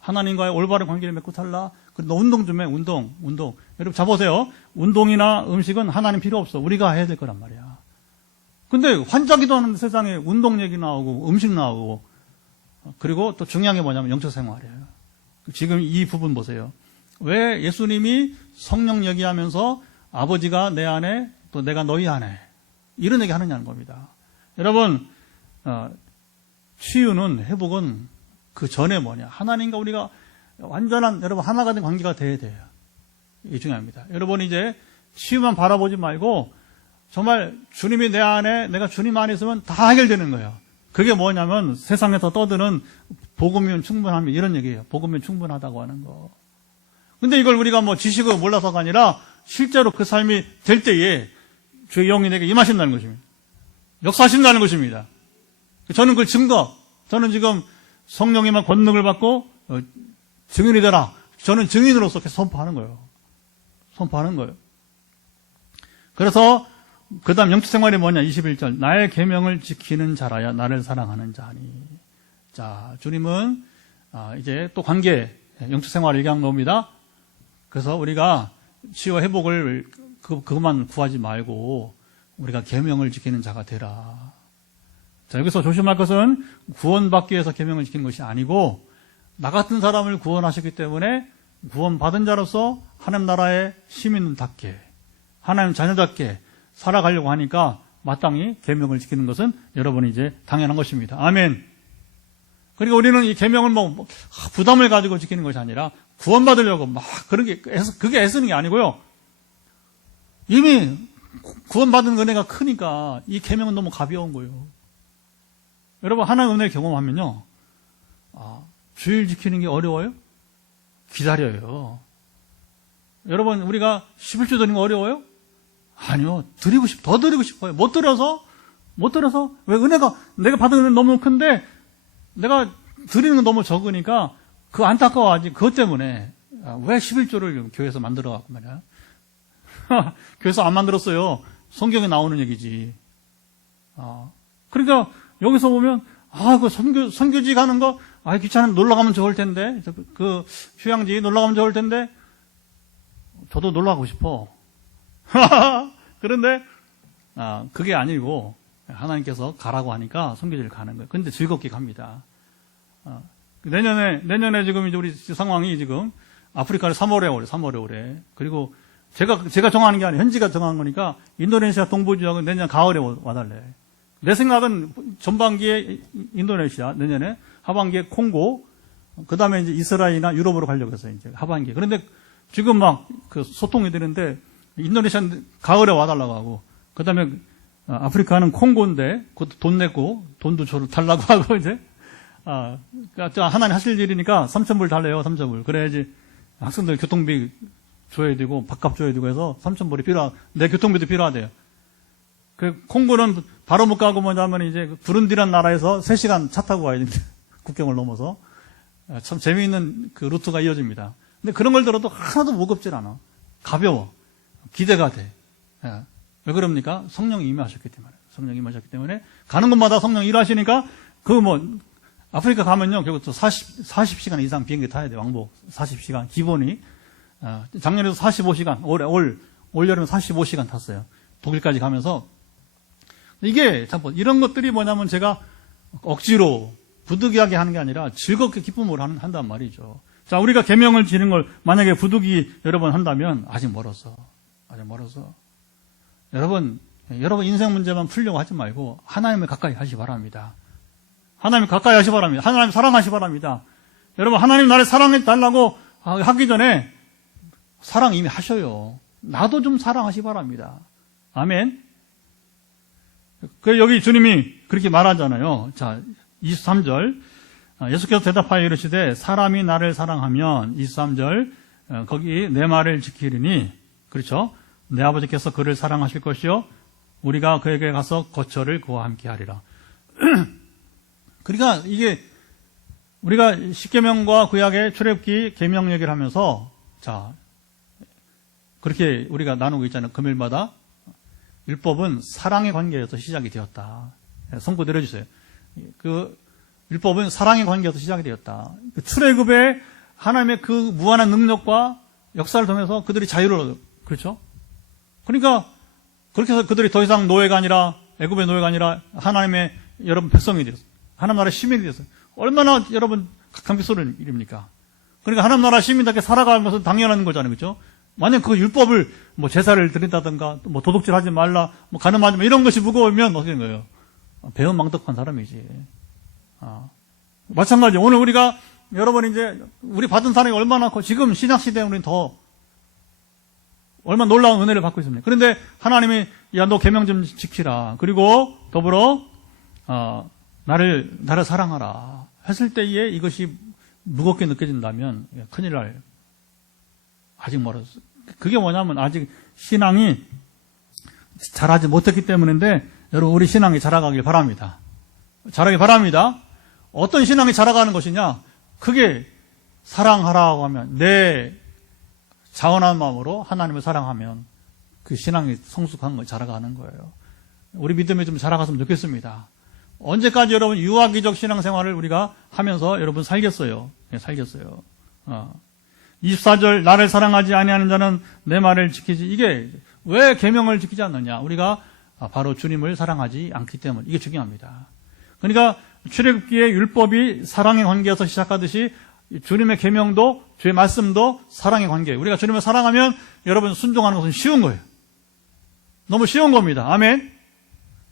하나님과의 올바른 관계를 맺고 살라. 너 운동 좀 해. 운동. 여러분 잡으세요. 운동이나 음식은 하나님 필요 없어. 우리가 해야 될 거란 말이야. 근데 환자기도 하는 세상에 운동 얘기 나오고 음식 나오고, 그리고 또 중요한 게 뭐냐면 영적 생활이에요. 지금 이 부분 보세요. 왜 예수님이 성령 얘기하면서 아버지가 내 안에 또 내가 너희 안에 이런 얘기 하느냐는 겁니다. 여러분, 치유는, 회복은 그 전에 뭐냐? 하나님과 우리가 완전한, 여러분, 하나가 된 관계가 돼야 돼요. 이게 중요합니다. 여러분, 이제 치유만 바라보지 말고 정말 주님이 내 안에, 내가 주님 안에 있으면 다 해결되는 거예요. 그게 뭐냐면 세상에서 떠드는 복음이면 충분합니다. 이런 얘기예요. 복음이면 충분하다고 하는 거. 근데 이걸 우리가 뭐 지식을 몰라서가 아니라 실제로 그 삶이 될 때에 주의 영이 내게 임하신다는 것입니다. 역사하신다는 것입니다. 저는 그 저는 지금 성령님의 권능을 받고 증인이 되라. 저는 증인으로서 계속 선포하는 거예요. 그래서 그 다음 영적 생활이 뭐냐? 21절. 나의 계명을 지키는 자라야 나를 사랑하는 자니. 자, 주님은 이제 또 관계, 영적 생활을 얘기한 겁니다. 그래서 우리가 치유와 회복을 그것만 구하지 말고 우리가 계명을 지키는 자가 되라. 자, 여기서 조심할 것은 구원받기 위해서 계명을 지키는 것이 아니고 나 같은 사람을 구원하셨기 때문에 구원받은 자로서 하나님 나라의 시민답게, 하나님 자녀답게 살아가려고 하니까 마땅히 계명을 지키는 것은 여러분이 이제 당연한 것입니다. 아멘. 그러니까 우리는 이 계명을 부담을 가지고 지키는 것이 아니라 구원받으려고 막 그게 애쓰는 게 아니고요. 이미 구원받은 은혜가 크니까 이 계명은 너무 가벼운 거예요. 여러분, 하나님의 은혜 경험하면요, 주일 지키는 게 어려워요? 기다려요. 여러분, 우리가 11조 드리는 거 어려워요? 아니요. 더 드리고 싶어요. 못 드려서? 왜 은혜가, 내가 받은 은혜는 너무 큰데, 내가 드리는 건 너무 적으니까, 그 안타까워하지. 그것 때문에, 왜 11조를 교회에서 만들어갖고 말이야. 교회에서 안 만들었어요. 성경에 나오는 얘기지. 그러니까, 여기서 보면, 그 선교지 가는 거, 귀찮으면 놀러 가면 좋을 텐데, 그 휴양지 놀러 가면 좋을 텐데, 저도 놀러 가고 싶어. 그런데 그게 아니고 하나님께서 가라고 하니까 선교지를 가는 거예요. 근데 즐겁게 갑니다. 내년에 지금 이제 우리 상황이 지금 아프리카를 3월에 오래. 그리고 제가 정하는 게 아니라 현지가 정한 거니까 인도네시아 동부 지역은 내년 가을에 와달래. 내 생각은 전반기에 인도네시아, 내년에 하반기에 콩고, 그 다음에 이제 이스라엘이나 유럽으로 가려고 해서 이제 하반기에. 그런데 지금 막 그 소통이 되는데 인도네시아는 가을에 와달라고 하고, 그 다음에 아프리카는 콩고인데, 그것도 돈 내고, 돈도 달라고 하고, 이제, 하나님 하실 일이니까 3,000불 달래요, 3,000불. 그래야지 학생들 교통비 줘야 되고, 밥값 줘야 되고 해서 3,000불이 내 교통비도 필요하대요. 그 콩고는 바로 못 가고 뭐냐면 이제 부룬디란 나라에서 3시간 차 타고 가야 됩니다. 국경을 넘어서. 참 재미있는 그 루트가 이어집니다. 근데 그런 걸 들어도 하나도 무겁질 않아. 가벼워. 기대가 돼. 왜 그럽니까? 성령이 임하셨기 때문에. 가는 곳마다 성령이 일하시니까, 아프리카 가면요, 결국 또 40시간 이상 비행기 타야 돼, 왕복. 40시간, 기본이. 작년에도 45시간, 올 여름에 45시간 탔어요. 독일까지 가면서. 이게, 참, 이런 것들이 뭐냐면 제가 억지로 부득이하게 하는 게 아니라 즐겁게 기쁨으로 한단 말이죠. 자, 우리가 계명을 지는 걸 만약에 부득이 여러 번 한다면 아직 멀었어. 여러분 인생 문제만 풀려고 하지 말고 하나님을 가까이 하시 바랍니다. 하나님 사랑하시 바랍니다. 여러분, 하나님 나를 사랑해 달라고 하기 전에 사랑 이미 하셔요. 나도 좀 사랑하시 바랍니다. 아멘. 여기 주님이 그렇게 말하잖아요. 자, 23절. 예수께서 대답하여 이르시되 사람이 나를 사랑하면 23절 거기 내 말을 지키리니, 그렇죠? 내 아버지께서 그를 사랑하실 것이요 우리가 그에게 가서 거처를 그와 함께 하리라. 그러니까 이게 우리가 십계명과 구약의 출애굽기 계명 얘기를 하면서 자 그렇게 우리가 나누고 있잖아요. 금요일마다 율법은 사랑의 관계에서 시작이 되었다. 손고 내려주세요. 그 율법은 사랑의 관계에서 시작이 되었다. 그 출애굽의 하나님의 그 무한한 능력과 역사를 통해서 그들이 자유를 얻어. 그렇죠? 그러니까 그렇게 해서 그들이 더 이상 노예가 아니라 애굽의 노예가 아니라 하나님의 여러분 백성이 되었어요. 하나님 나라 시민이 되었어요. 얼마나 여러분 감격스러운 일입니까? 그러니까 하나님 나라 시민답게 살아가는 것은 당연한 거잖아요. 그렇죠? 만약 그 율법을 뭐 제사를 드린다든가 뭐 도둑질 하지 말라 뭐 간음하지 마 이런 것이 무거우면 어떻게 되는 거예요? 배은망덕한 사람이지. 마찬가지 오늘 우리가 여러분 이제 우리 받은 사랑이 얼마나 커 지금 신약 시대에 우리는 더 얼마나 놀라운 은혜를 받고 있습니다. 그런데 하나님이 야 너 계명 좀 지키라. 그리고 더불어 나를 사랑하라 했을 때에 이것이 무겁게 느껴진다면 큰일 날 아직 멀었어. 그게 뭐냐면 아직 신앙이 자라지 못했기 때문인데 여러분 우리 신앙이 자라가길 바랍니다. 자라길 바랍니다. 어떤 신앙이 자라가는 것이냐? 크게 사랑하라고 하면 내 자원한 마음으로 하나님을 사랑하면 그 신앙이 성숙한 거 자라가는 거예요. 우리 믿음이 좀 자라갔으면 좋겠습니다. 언제까지 여러분 유아기적 신앙생활을 우리가 하면서 여러분 살겠어요? 네, 살겠어요. 24절 나를 사랑하지 아니하는 자는 내 말을 지키지. 이게 왜 계명을 지키지 않느냐? 우리가 바로 주님을 사랑하지 않기 때문에 이게 중요합니다. 그러니까 출애굽기의 율법이 사랑의 관계에서 시작하듯이 주님의 계명도 주의 말씀도 사랑의 관계예요. 우리가 주님을 사랑하면 여러분 순종하는 것은 쉬운 거예요. 너무 쉬운 겁니다. 아멘.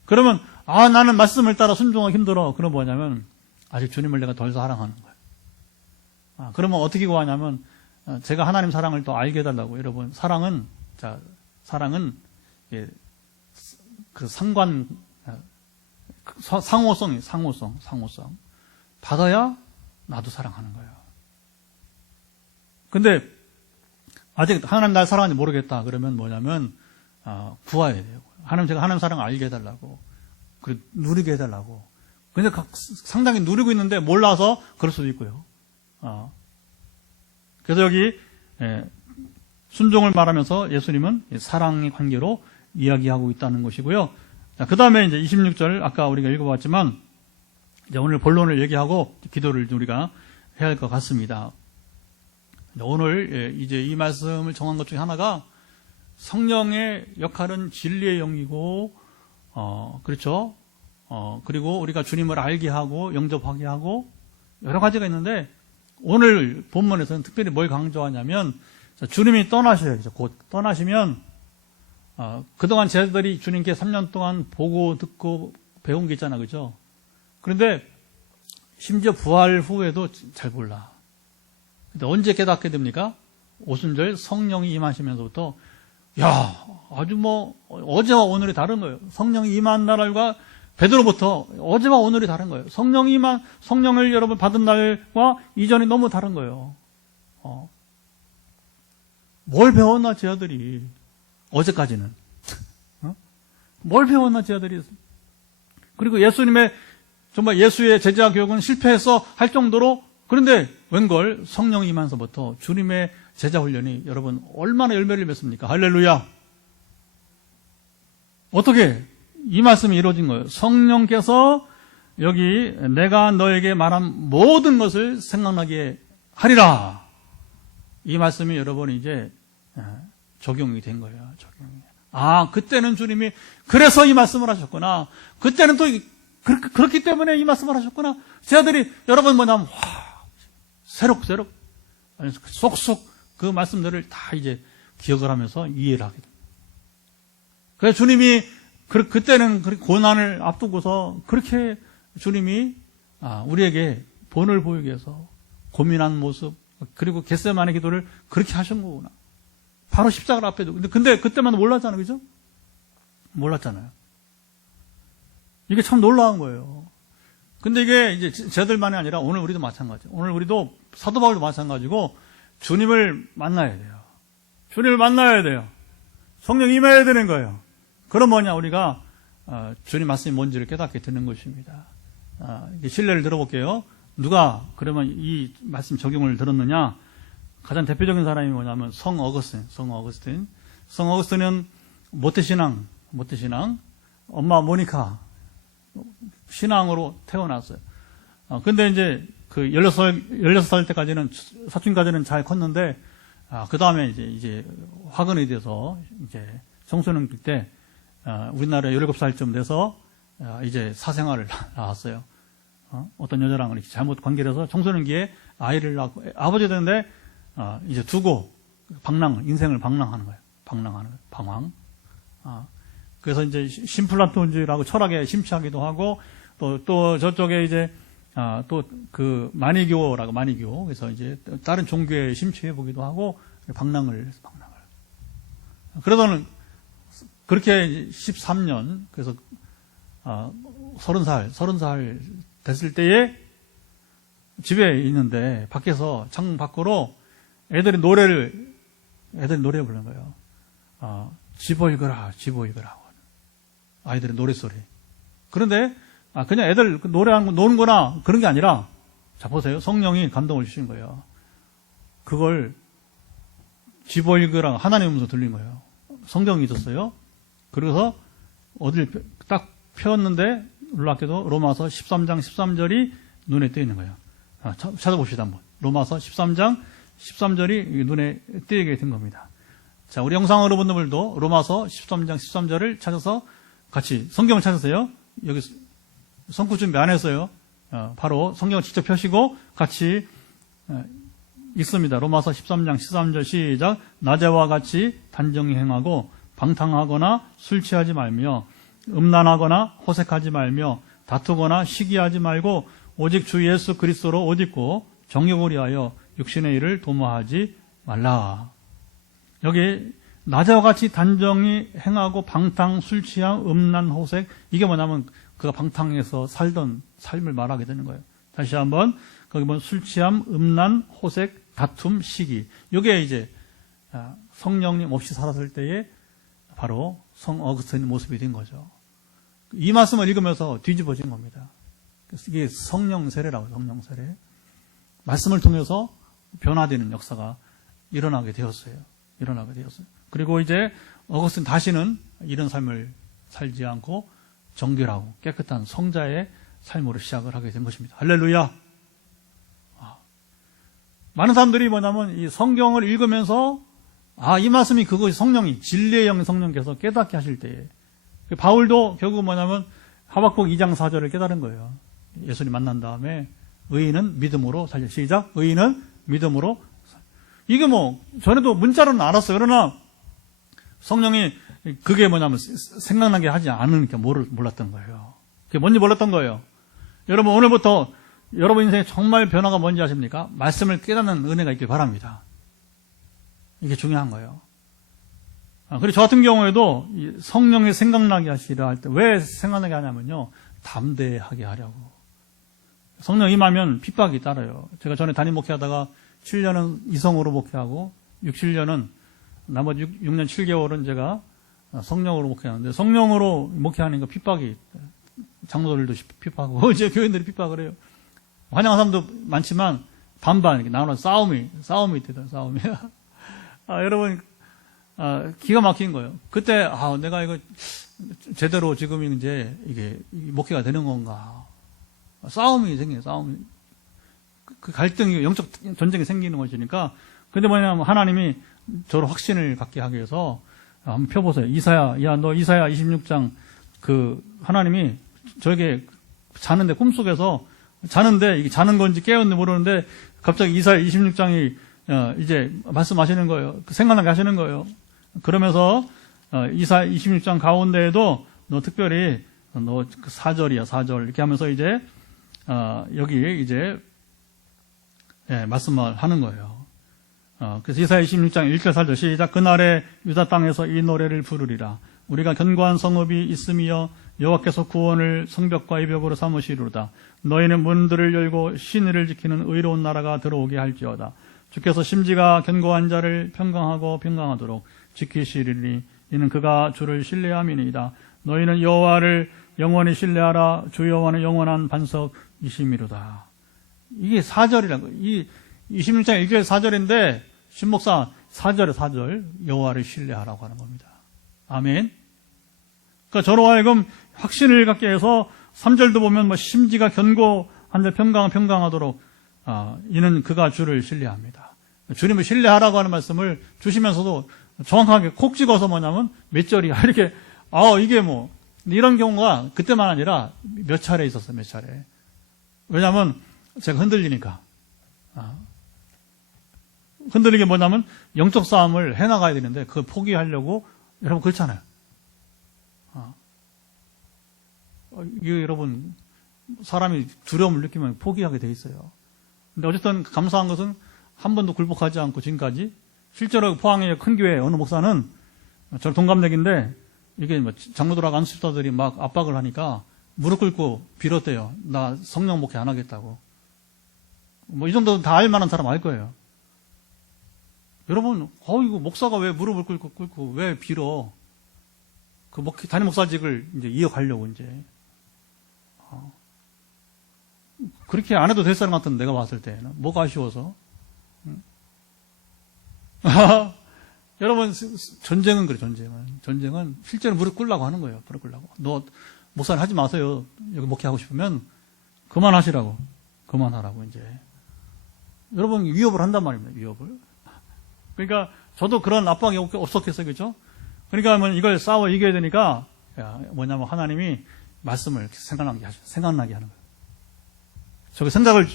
그러면 나는 말씀을 따라 순종하기 힘들어. 그럼 뭐냐면 아직 주님을 내가 덜 사랑하는 거예요. 그러면 어떻게 구하냐면 제가 하나님 사랑을 더 알게 해달라고. 여러분 사랑은 그 상관 상호성이에요. 상호성 받아야 나도 사랑하는 거예요. 근데 아직 하나님 날 사랑하는지 모르겠다. 그러면 뭐냐면 구해야 돼요. 제가 하나님 사랑을 알게 해달라고. 그리고 누리게 해달라고. 근데 상당히 누리고 있는데 몰라서 그럴 수도 있고요. 그래서 여기 순종을 말하면서 예수님은 사랑의 관계로 이야기하고 있다는 것이고요. 그 다음에 이제 26절 아까 우리가 읽어봤지만 이제 오늘 본론을 얘기하고 기도를 우리가 해야 할 것 같습니다. 오늘 이제 이 말씀을 정한 것 중에 하나가 성령의 역할은 진리의 영이고 그렇죠. 그리고 우리가 주님을 알게 하고 영접하게 하고 여러 가지가 있는데 오늘 본문에서는 특별히 뭘 강조하냐면 주님이 떠나셔야죠. 곧 떠나시면 그동안 제자들이 주님께 3년 동안 보고 듣고 배운 게 있잖아. 그죠? 그런데 심지어 부활 후에도 잘 몰라. 근데 언제 깨닫게 됩니까? 오순절 성령이 임하시면서부터 야 아주 어제와 오늘이 다른 거예요. 성령이 임한 날과 베드로부터 어제와 오늘이 다른 거예요. 성령을 여러분 받은 날과 이전이 너무 다른 거예요. 뭘 배웠나 제자들이 어제까지는 뭘 배웠나 제자들이. 그리고 예수님의 정말 예수의 제자 교육은 실패해서 할 정도로. 그런데 웬걸 성령이 임하면서부터 주님의 제자 훈련이 여러분 얼마나 열매를 맺습니까? 할렐루야. 어떻게 이 말씀이 이루어진 거예요? 성령께서 여기 내가 너에게 말한 모든 것을 생각나게 하리라. 이 말씀이 여러분 이제 적용이 된 거예요. 적용이. 그때는 주님이 그래서 이 말씀을 하셨구나. 그때는 또 그렇기 때문에 이 말씀을 하셨구나. 제자들이 여러분 뭐냐면 새록새록 쏙쏙 그 말씀들을 다 이제 기억을 하면서 이해를 하게 됩니다. 그래서 주님이 그때는 고난을 앞두고서 그렇게 주님이 우리에게 본을 보이게 해서 고민한 모습 그리고 겟세마네 기도를 그렇게 하신 거구나. 바로 십자가 앞에 두고. 근데 그때만 몰랐잖아요. 그죠? 몰랐잖아요. 이게 참 놀라운 거예요. 근데 이게 이제 쟤들만이 아니라 오늘 우리도 마찬가지예요. 오늘 우리도 사도 바울도 마찬가지고 주님을 만나야 돼요. 주님을 만나야 돼요. 성령 임해야 되는 거예요. 그럼 뭐냐? 우리가 주님 말씀이 뭔지를 깨닫게 되는 것입니다. 신뢰를 들어볼게요. 누가 그러면 이 말씀 적용을 들었느냐? 가장 대표적인 사람이 뭐냐면 성 어거스틴은 모태신앙, 엄마 모니카 신앙으로 태어났어요. 근데 이제 그 16살 때까지는, 사춘기까지는 잘 컸는데, 그 다음에 이제 화근이 돼서 이제 청소년 때, 우리나라에 17살쯤 돼서, 이제 사생활을 낳았어요. 어떤 여자랑은 이렇게 잘못 관계를 해서 청소년기에 아이를 낳고, 아버지 되는데, 이제 두고, 인생을 방황하는 거예요. 방황. 그래서 이제 심플라톤주의라고 철학에 심취하기도 하고, 또 저쪽에 이제, 또 그 마니교. 그래서 이제 다른 종교에 심취해 보기도 하고, 방랑을. 그러더니, 그렇게 13년, 그래서, 30살 됐을 때에 집에 있는데, 밖에서, 창문 밖으로 애들이 노래 부르는 거예요. 집어 읽어라. 아이들의 노래소리. 그런데, 그냥 애들 노는거나 그런 게 아니라, 자, 보세요. 성령이 감동을 주신 거예요. 그걸 집어 읽으라 하나님 음성 들린 거예요. 성경이 있었어요. 그래서 어딜 딱 펴었는데, 놀랍게도 로마서 13장 13절이 눈에 띄어 있는 거예요. 찾아봅시다, 한번. 로마서 13장 13절이 눈에 띄게 된 겁니다. 자, 우리 영상으로 본 분들도 로마서 13장 13절을 찾아서 같이 성경을 찾으세요. 여기 성구 준비 안 했어요. 바로 성경을 직접 펴시고 같이 읽습니다. 로마서 13장 13절 시작. 낮에와 같이 단정히 행하고 방탕하거나 술 취하지 말며 음란하거나 호색하지 말며 다투거나 시기하지 말고 오직 주 예수 그리스도로 옷 입고 정욕을 위하여 육신의 일을 도모하지 말라. 여기 낮에와 같이 단정히 행하고 방탕, 술 취함, 음란, 호색, 이게 뭐냐면 그가 방탕해서 살던 삶을 말하게 되는 거예요. 다시 한번 거기 보면 술 취함, 음란, 호색, 다툼, 시기. 이게 이제 성령님 없이 살았을 때에 바로 성 어거스틴의 모습이 된 거죠. 이 말씀을 읽으면서 뒤집어진 겁니다. 그래서 이게 성령 세례라고, 성령 세례. 말씀을 통해서 변화되는 역사가 일어나게 되었어요. 그리고 이제 어거스틴 다시는 이런 삶을 살지 않고 정결하고 깨끗한 성자의 삶으로 시작을 하게 된 것입니다. 할렐루야. 많은 사람들이 뭐냐면 이 성경을 읽으면서 이 말씀이 그것이 성령이 진리의 영 성령께서 깨닫게 하실 때에 바울도 결국 뭐냐면 하박국 2장 4절을 깨달은 거예요. 예수님 만난 다음에 의인은 믿음으로 살자. 시작. 의인은 믿음으로. 이게 뭐 전에도 문자로는 알았어요. 그러나 성령이 그게 뭐냐면 생각나게 하지 않으니까 몰랐던 거예요. 그게 뭔지 몰랐던 거예요. 여러분 오늘부터 여러분 인생에 정말 변화가 뭔지 아십니까? 말씀을 깨닫는 은혜가 있길 바랍니다. 이게 중요한 거예요. 그리고 저 같은 경우에도 성령이 생각나게 하시라 할 때 왜 생각나게 하냐면요. 담대하게 하려고. 성령 임하면 핍박이 따라요. 제가 전에 담임 목회하다가 7년은 이성으로 목회하고 6, 7년은 나머지 6년 7개월은 제가 성령으로 목회하는데 성령으로 목회하니까 핍박이 장로들도 핍박하고 이제 교인들이 핍박을 해요. 환영한 사람도 많지만 반반 이렇게 나눠서 싸움이 있대요. 싸움이. 여러분 기가 막힌 거예요. 그때 내가 이거 제대로 지금 이제 이게 목회가 되는 건가? 싸움이 생겨요. 싸움이. 그 갈등이 영적 전쟁이 생기는 것이니까. 근데 뭐냐면 하나님이 저를 확신을 갖게 하기 위해서 한번 펴보세요. 너 이사야 26장 하나님이 저에게 자는데 꿈속에서 자는데 이게 자는 건지 깨었는지 모르는데 갑자기 이사야 26장이 이제 말씀하시는 거예요. 생각나게 하시는 거예요. 그러면서 이사야 26장 가운데에도 너 특별히 너 4절이야 4절 이렇게 하면서 이제 여기 이제 말씀을 하는 거예요. 그래서 이사야 26장 1절 4절 시작. 그날에 유다 땅에서 이 노래를 부르리라. 우리가 견고한 성읍이 있으며 여호와께서 구원을 성벽과 이벽으로 삼으시리로다. 너희는 문들을 열고 신의를 지키는 의로운 나라가 들어오게 할지어다. 주께서 심지가 견고한 자를 평강하도록 지키시리니 이는 그가 주를 신뢰함이니이다. 너희는 여호와를 영원히 신뢰하라. 주 여호와는 영원한 반석이심이로다. 이게 4절이라고. 이 26장 1절 4절인데 신목사 4절에 4절 여호와를 신뢰하라고 하는 겁니다. 아멘. 그러니까 저로 하여금 확신을 갖게 해서 3절도 보면 뭐 심지가 견고한데 평강하도록 이는 그가 주를 신뢰합니다. 주님을 신뢰하라고 하는 말씀을 주시면서도 정확하게 콕 찍어서 뭐냐면 몇 절이야 이렇게 이게 뭐 이런 경우가 그때만 아니라 몇 차례 있었어요. 몇 차례. 왜냐하면 제가 흔들리니까 흔들리게 뭐냐면 영적 싸움을 해나가야 되는데 그걸 포기하려고 여러분 그렇잖아요. 이게 여러분 사람이 두려움을 느끼면 포기하게 돼 있어요. 근데 어쨌든 감사한 것은 한 번도 굴복하지 않고 지금까지 실제로 포항의 큰 교회 어느 목사는 저는 동갑내기인데 이게 뭐 장로들하고 안수집사들이 막 압박을 하니까 무릎 꿇고 빌었대요. 나 성령 목회 안 하겠다고. 뭐 이 정도는 다 알만한 사람 알 거예요. 여러분, 이거 목사가 왜 무릎을 꿇고 왜 빌어? 그 담임 목사직을 이제 이어가려고 이제. 그렇게 안 해도 될 사람 같은데 내가 봤을 때는 뭐가 아쉬워서. 여러분, 전쟁은 그래, 전쟁은 실제로 무릎 꿇으려고 하는 거예요. 무릎 꿇으려고. 너 목사를 하지 마세요. 여기 목회하고 싶으면 그만하시라고. 그만하라고 이제. 여러분 위협을 한단 말입니다. 위협을. 그러니까 저도 그런 압박이 없었겠어요. 그렇죠? 그러니까 이걸 싸워 이겨야 되니까 뭐냐면 하나님이 말씀을 생각나게 하는 거예요. 저게 생각을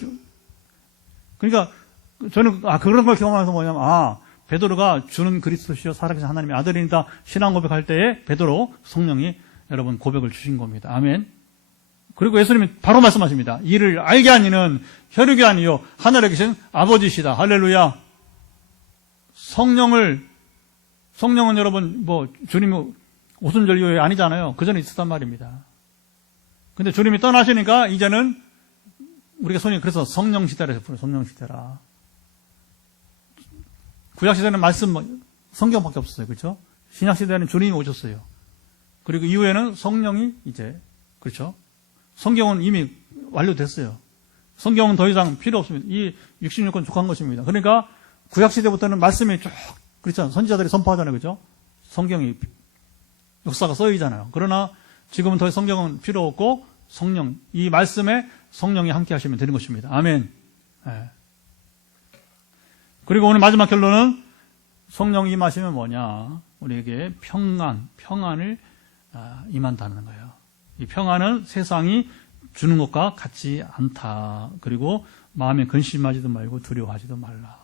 그러니까 저는 그런 걸 경험해서 뭐냐면 베드로가 주는 그리스도시요 살아계신 하나님의 아들이다 신앙 고백할 때에 베드로 성령이 여러분 고백을 주신 겁니다. 아멘. 그리고 예수님이 바로 말씀하십니다. 이를 알게 하니는 혈육이 아니요 하늘에 계신 아버지시다. 할렐루야. 성령은 여러분 뭐 주님이 오순절 이후에 아니잖아요. 그 전에 있었단 말입니다. 근데 주님이 떠나시니까 이제는 우리가 그래서 성령 시대라 했어요. 성령 시대라. 구약 시대는 말씀 성경밖에 없었어요. 그렇죠? 신약 시대는 주님이 오셨어요. 그리고 이후에는 성령이 이제 그렇죠? 성경은 이미 완료됐어요. 성경은 더 이상 필요 없습니다. 이 66권 족한 것입니다. 그러니까 구약 시대부터는 말씀이 쭉 그렇잖아요. 선지자들이 선포하잖아요. 그죠? 성경이 역사가 써이잖아요. 그러나 지금은 더 성경은 필요 없고 이 말씀에 성령이 함께 하시면 되는 것입니다. 아멘. 네. 그리고 오늘 마지막 결론은 성령이 임하시면 뭐냐? 우리에게 평안을 임한다는 거예요. 이 평안은 세상이 주는 것과 같지 않다. 그리고 마음에 근심하지도 말고 두려워하지도 말라.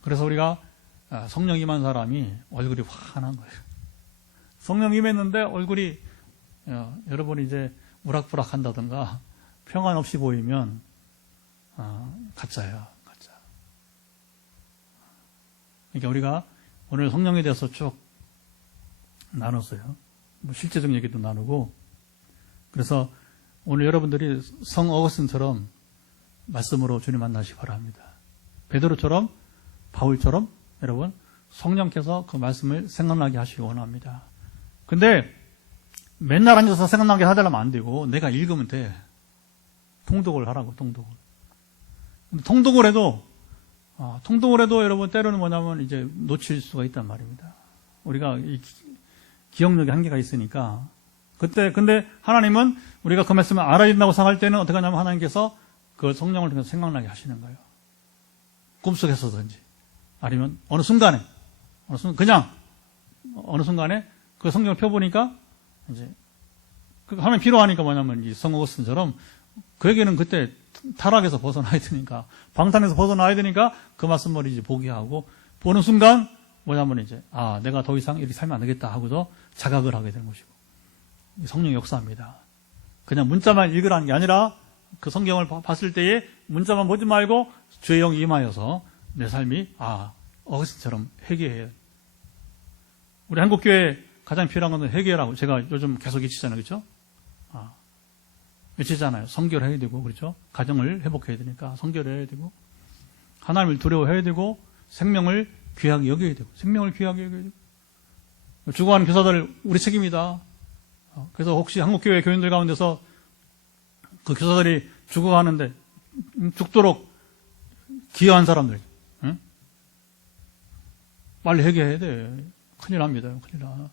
그래서 우리가 성령 임한 사람이 얼굴이 환한 거예요. 성령 임했는데 얼굴이 여러분이 이제 우락부락 한다든가 평안 없이 보이면 가짜예요. 가짜. 그러니까 우리가 오늘 성령에 대해서 쭉 나눴어요. 뭐 실제적 얘기도 나누고 그래서 오늘 여러분들이 성 어거스틴처럼 말씀으로 주님 만나시기 바랍니다. 베드로처럼 바울처럼 여러분 성령께서 그 말씀을 생각나게 하시기 원합니다. 근데 맨날 앉아서 생각나게 하려면 안 되고 내가 읽으면 돼. 통독을 하라고. 통독을. 근데 통독을 해도 여러분 때로는 뭐냐면 이제 놓칠 수가 있단 말입니다. 우리가 이 기억력에 한계가 있으니까 근데 하나님은 우리가 그 말씀을 알아야 된다고 생각할 때는 어떻게 하냐면 하나님께서 그 성령을 통해서 생각나게 하시는 거예요. 꿈속에서든지 아니면 어느 순간에 그 성경을 펴보니까 이제 하나님 필요하니까 뭐냐면 이 성 어거스틴처럼 그에게는 그때 타락에서 벗어나야 되니까 방탕에서 벗어나야 되니까 그 말씀을 이제 포기하고 보는 순간 뭐냐면 이제 내가 더 이상 이렇게 살면 안 되겠다 하고서 자각을 하게 되는 것이고 성령의 역사입니다. 그냥 문자만 읽으라는 게 아니라 그 성경을 봤을 때에 문자만 보지 말고 주의 영이 임하여서 내 삶이 어거스틴처럼 회개해요. 우리 한국교회 가장 필요한 것은 회개라고 제가 요즘 계속 외치잖아요. 그렇죠? 외치잖아요. 성결해야 되고 그렇죠? 가정을 회복해야 되니까 성결해야 되고 하나님을 두려워해야 되고 생명을 귀하게 여겨야 되고 죽어가는 교사들 우리 책임이다. 그래서 혹시 한국교회 교인들 가운데서 그 교사들이 죽어가는데 죽도록 기여한 사람들, 응? 빨리 해결해야 돼. 큰일 납니다. 큰일 나.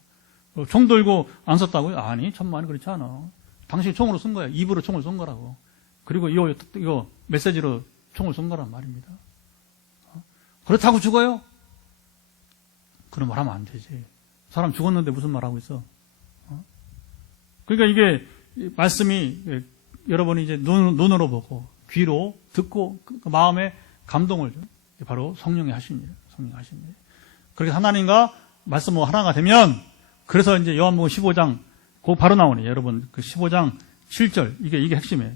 총 들고 안 썼다고요? 아니, 천만이 그렇지 않아. 당신이 총으로 쏜 거야. 입으로 총을 쏜 거라고. 그리고 이거 메시지로 총을 쏜 거란 말입니다. 그렇다고 죽어요? 그런 말 하면 안 되지. 사람 죽었는데 무슨 말 하고 있어? 그러니까 이게 말씀이 여러분이 이제 눈으로 보고 귀로 듣고 그 마음에 감동을 줘. 바로 성령이 하신 일, 성령이 하신 일. 그렇게 하나님과 말씀 하나가 되면 그래서 이제 요한복음 15장 그 바로 나오네. 여러분 그 15장 7절 이게 핵심이에요.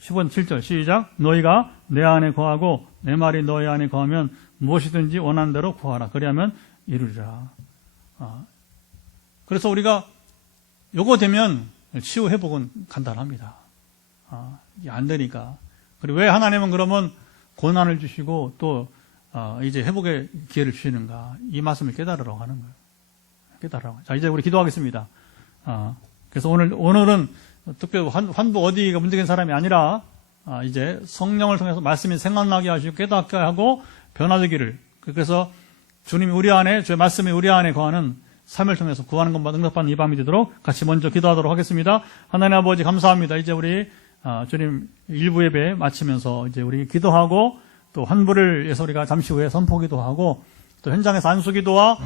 15장 7절 시작. 너희가 내 안에 거하고 내 말이 너희 안에 거하면 무엇이든지 원하는 대로 구하라. 그리하면 이루리라. 그래서 우리가 요거 되면 치유 회복은 간단합니다. 이게 안 되니까. 그리고 왜 하나님은 그러면 고난을 주시고 또 이제 회복의 기회를 주시는가? 이 말씀을 깨달으러 가는 거예요. 깨달으러. 자, 이제 우리 기도하겠습니다. 그래서 오늘은 특별히 환부 어디가 문제된 사람이 아니라 이제 성령을 통해서 말씀이 생각나게 하시고 깨닫게 하고 변화되기를. 그래서 주님이 우리 안에, 주의 말씀이 우리 안에 거하는 삶을 통해서 구하는 것마다 응답받는 이 밤이 되도록 같이 먼저 기도하도록 하겠습니다. 하나님 아버지 감사합니다. 이제 우리 주님 일부 예배 마치면서 이제 우리 기도하고 또 환부를 위해서 우리가 잠시 후에 선포기도 하고 또 현장에서 안수기도와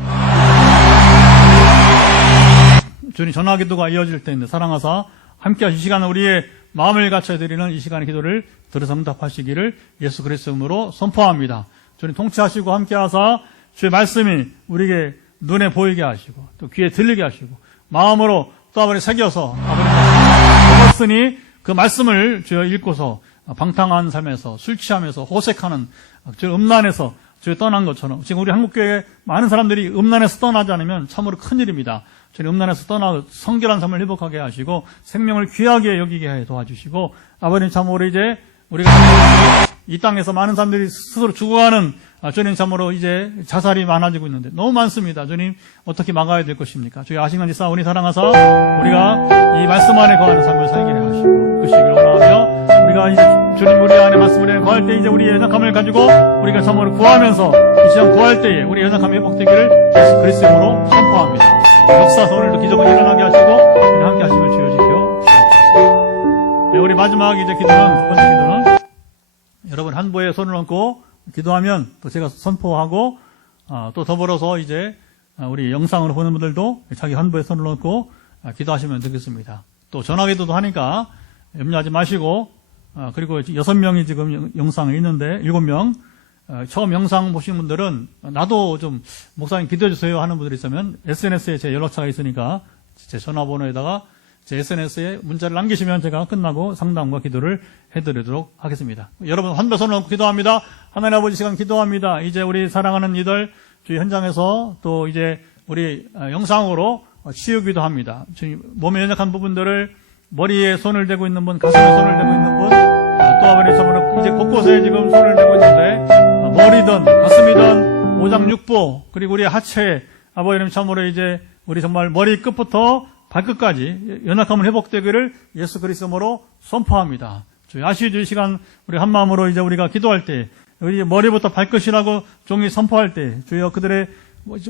주님 전화기도가 이어질 때인데 사랑하사 함께 하신 시간 우리의 마음을 갖춰 드리는 이 시간의 기도를 들어서 응답하시기를 예수 그리스도의 이름으로 선포합니다. 주님 통치하시고 함께 하사 주의 말씀이 우리에게 눈에 보이게 하시고 또 귀에 들리게 하시고 마음으로 또 아버지 새겨서 아버지 먹었으니 그 말씀을 주여 읽고서 방탕한 삶에서 술 취하면서 호색하는 저 음란에서 주여 떠난 것처럼 지금 우리 한국교회 많은 사람들이 음란에서 떠나지 않으면 참으로 큰일입니다. 주님 음란에서 떠나 성결한 삶을 회복하게 하시고 생명을 귀하게 여기게 해 도와주시고 아버님 참으로 이제 우리가 이 땅에서 많은 사람들이 스스로 죽어가는 주님 참으로 이제 자살이 많아지고 있는데 너무 많습니다. 주님 어떻게 막아야 될 것입니까? 주여 아시간지 싸우니 사랑하사 우리가 이 말씀 안에 거하는 삶을 살게 하시고 그시길 원하며 우리가 이제 주님 우리 안에 말씀 우리 안에 거할 때 이제 우리의 연약함을 가지고 우리가 참으로 구하면서 이 시간 구할 때에 우리 연약함이 회복되기를 예수 그리스도의 이름으로 선포합니다. 역사서 오늘도 기적을 일어나게 하시고 우리 함께 하심을 주여 지켜 주옵소서. 네, 우리 마지막 이제 기도는 두 번째 기도는 여러분 한부에 손을 얹고 기도하면 또 제가 선포하고 또 더불어서 이제 우리 영상으로 보는 분들도 자기 한부에 손을 얹고 기도하시면 되겠습니다. 또 전화기도도 하니까 염려하지 마시고 그리고 6명이 지금 영상에 있는데 7명 처음 영상 보신 분들은 나도 좀 목사님 기도해 주세요 하는 분들이 있으면 SNS에 제 연락처가 있으니까 제 전화번호에다가 제 SNS에 문자를 남기시면 제가 끝나고 상담과 기도를 해드리도록 하겠습니다. 여러분 한배 손을 얹고 기도합니다. 하나님 아버지 시간 기도합니다. 이제 우리 사랑하는 이들 주의 현장에서 또 이제 우리 영상으로 치유기도 합니다. 몸에 연약한 부분들을 머리에 손을 대고 있는 분, 가슴에 손을 대고 있는 분, 또 아버님 참으로 이제 곳곳에 지금 손을 대고 있는데 머리든 가슴이든 오장육부 그리고 우리 하체 아버님 참으로 이제 우리 정말 머리 끝부터 발끝까지 연약함을 회복되기를 예수 그리스도로 선포합니다. 주여 아시죠? 이 시간 우리 한 마음으로 이제 우리가 기도할 때 우리 머리부터 발끝이라고 종이 선포할 때 주여 그들의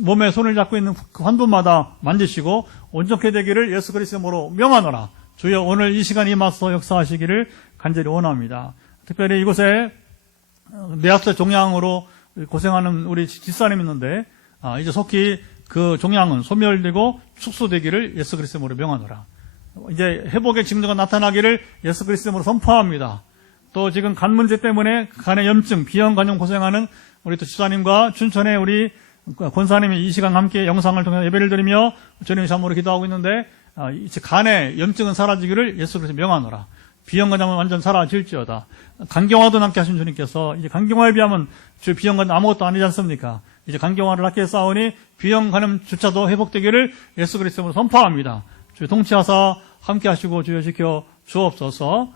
몸에 손을 잡고 있는 그 한 분마다 만지시고 온전케 되기를 예수 그리스도로 명하노라. 주여 오늘 이 시간 임하서 역사하시기를 간절히 원합니다. 특별히 이곳에 내압세 종양으로 고생하는 우리 집사님 있는데 이제 속히 그 종양은 소멸되고 축소되기를 예수 그리스도로 명하노라. 이제 회복의 징조가 나타나기를 예수 그리스도로 선포합니다. 또 지금 간 문제 때문에 간의 염증, 비형 간염 고생하는 우리 또 집사님과 춘천의 우리 권사님이 이 시간 함께 영상을 통해 예배를 드리며 주님 참으로 기도하고 있는데 이제 간의 염증은 사라지기를 예수 그리스도 명하노라. 비형 간염은 완전 사라질지어다. 간경화도 남게 하신 주님께서 이제 간경화에 비하면 주 비형 간염 아무것도 아니지 않습니까? 이제 간경화를 낫게 싸우니 비형 간염조차도 회복되기를 예수 그리스도로 선포합니다. 주 통치하사 함께 하시고 주여 지켜 주옵소서.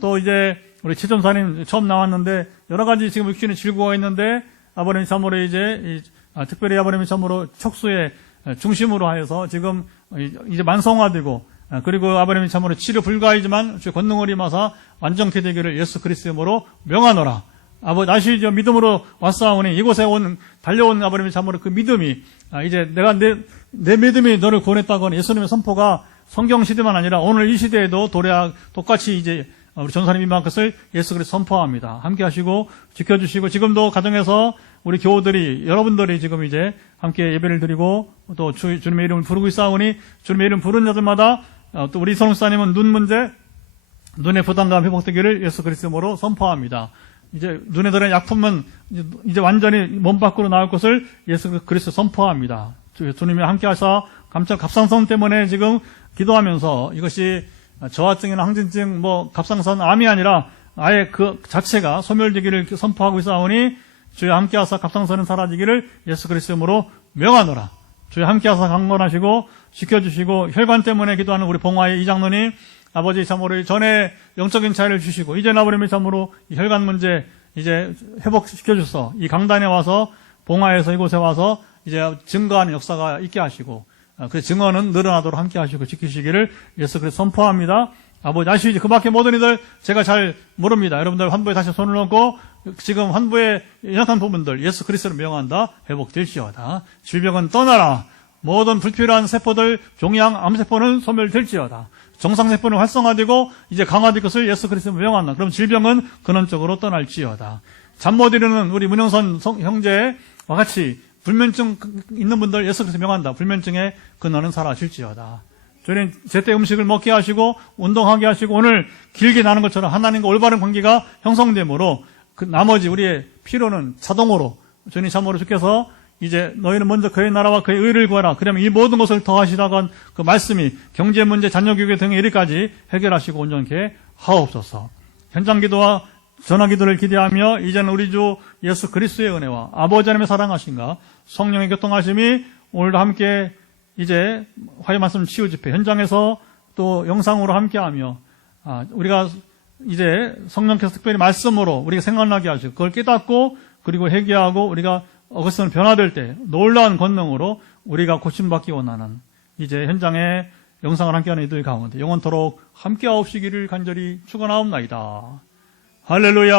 또 이제 우리 최전사님 처음 나왔는데 여러 가지 지금 육신의 질구가 있는데 아버님 참으로 이제 특별히 아버님 참으로 척수의 중심으로 하여서 지금 이제 만성화되고 그리고 아버님이 참으로 치료 불가이지만 주의 권능을 임하사 완전케 되기를 예수 그리스도의 이름으로 명하노라. 아버지, 다시 믿음으로 왔사오니 이곳에 달려온 아버님이 참으로 그 믿음이, 이제 내가 내 믿음이 너를 구원했다고 하는 예수님의 선포가 성경 시대만 아니라 오늘 이 시대에도 똑같이 이제 우리 전사님 임한 것을 예수 그리스도 선포합니다. 함께 하시고 지켜주시고, 지금도 가정에서 우리 교우들이, 여러분들이 지금 이제 함께 예배를 드리고 또 주님의 이름을 부르고 있사오니 주님의 이름 부르는 자들마다 또 우리 선목사님은 눈 문제, 눈의 부담감 회복되기를 예수 그리스도로 선포합니다. 이제 눈에 들어간 약품은 이제 완전히 몸 밖으로 나올 것을 예수 그리스도 선포합니다. 주님이 함께 하사 갑상선 때문에 지금 기도하면서 이것이 저하증이나 항진증, 갑상선 암이 아니라 아예 그 자체가 소멸되기를 선포하고 있사오니 주여 함께 하사 갑상선은 사라지기를 예수 그리스도 이름으로 명하노라. 주여 함께 하사 강건하시고 지켜주시고, 혈관 때문에 기도하는 우리 봉화의 이장로님 아버지 참으로 전에 영적인 차이를 주시고 이제 아버님이 참으로 이 혈관 문제 이제 회복시켜줘서 이 강단에 와서 봉화에서 이곳에 와서 이제 증거하는 역사가 있게 하시고, 그 증언은 늘어나도록 함께 하시고 지키시기를 예수 그리스도 선포합니다. 아버지, 아시죠? 그 밖에 모든 이들 제가 잘 모릅니다. 여러분들 환부에 다시 손을 얹고 지금 환부에 연약한 부분들 예수 그리스도를 명한다. 회복될지어다. 질병은 떠나라. 모든 불필요한 세포들, 종양, 암세포는 소멸될지어다. 정상세포는 활성화되고 이제 강화될 것을 예수 그리스도를 명한다. 그럼 질병은 근원적으로 떠날지어다. 잠 못 이루는 우리 문영선 형제와 같이 불면증 있는 분들 예수 그리스도 명한다. 불면증의 근원은 사라질지어다. 저희는 제때 음식을 먹게 하시고 운동하게 하시고 오늘 길게 나는 것처럼 하나님과 올바른 관계가 형성되므로 그 나머지 우리의 필요는 자동으로 저희는 참으로 주께서 이제 너희는 먼저 그의 나라와 그의 의를 구하라. 그러면 이 모든 것을 더하시다고 한 그 말씀이 경제 문제, 자녀 교육 등의 일까지 해결하시고 온전케 하옵소서. 현장 기도와 전화 기도를 기대하며 이제는 우리 주 예수 그리스도의 은혜와 아버지 하나님의 사랑하신가 성령의 교통하심이 오늘도 함께 이제 화요 말씀 치유 집회 현장에서 또 영상으로 함께하며 우리가 이제 성령께서 특별히 말씀으로 우리가 생각나게 하시고 그걸 깨닫고 그리고 회개하고 우리가 어거스는 변화될 때 놀라운 권능으로 우리가 고침받기 원하는 이제 현장에 영상을 함께하는 이들 가운데 영원토록 함께하옵시기를 간절히 축원하옵나이다. 할렐루야.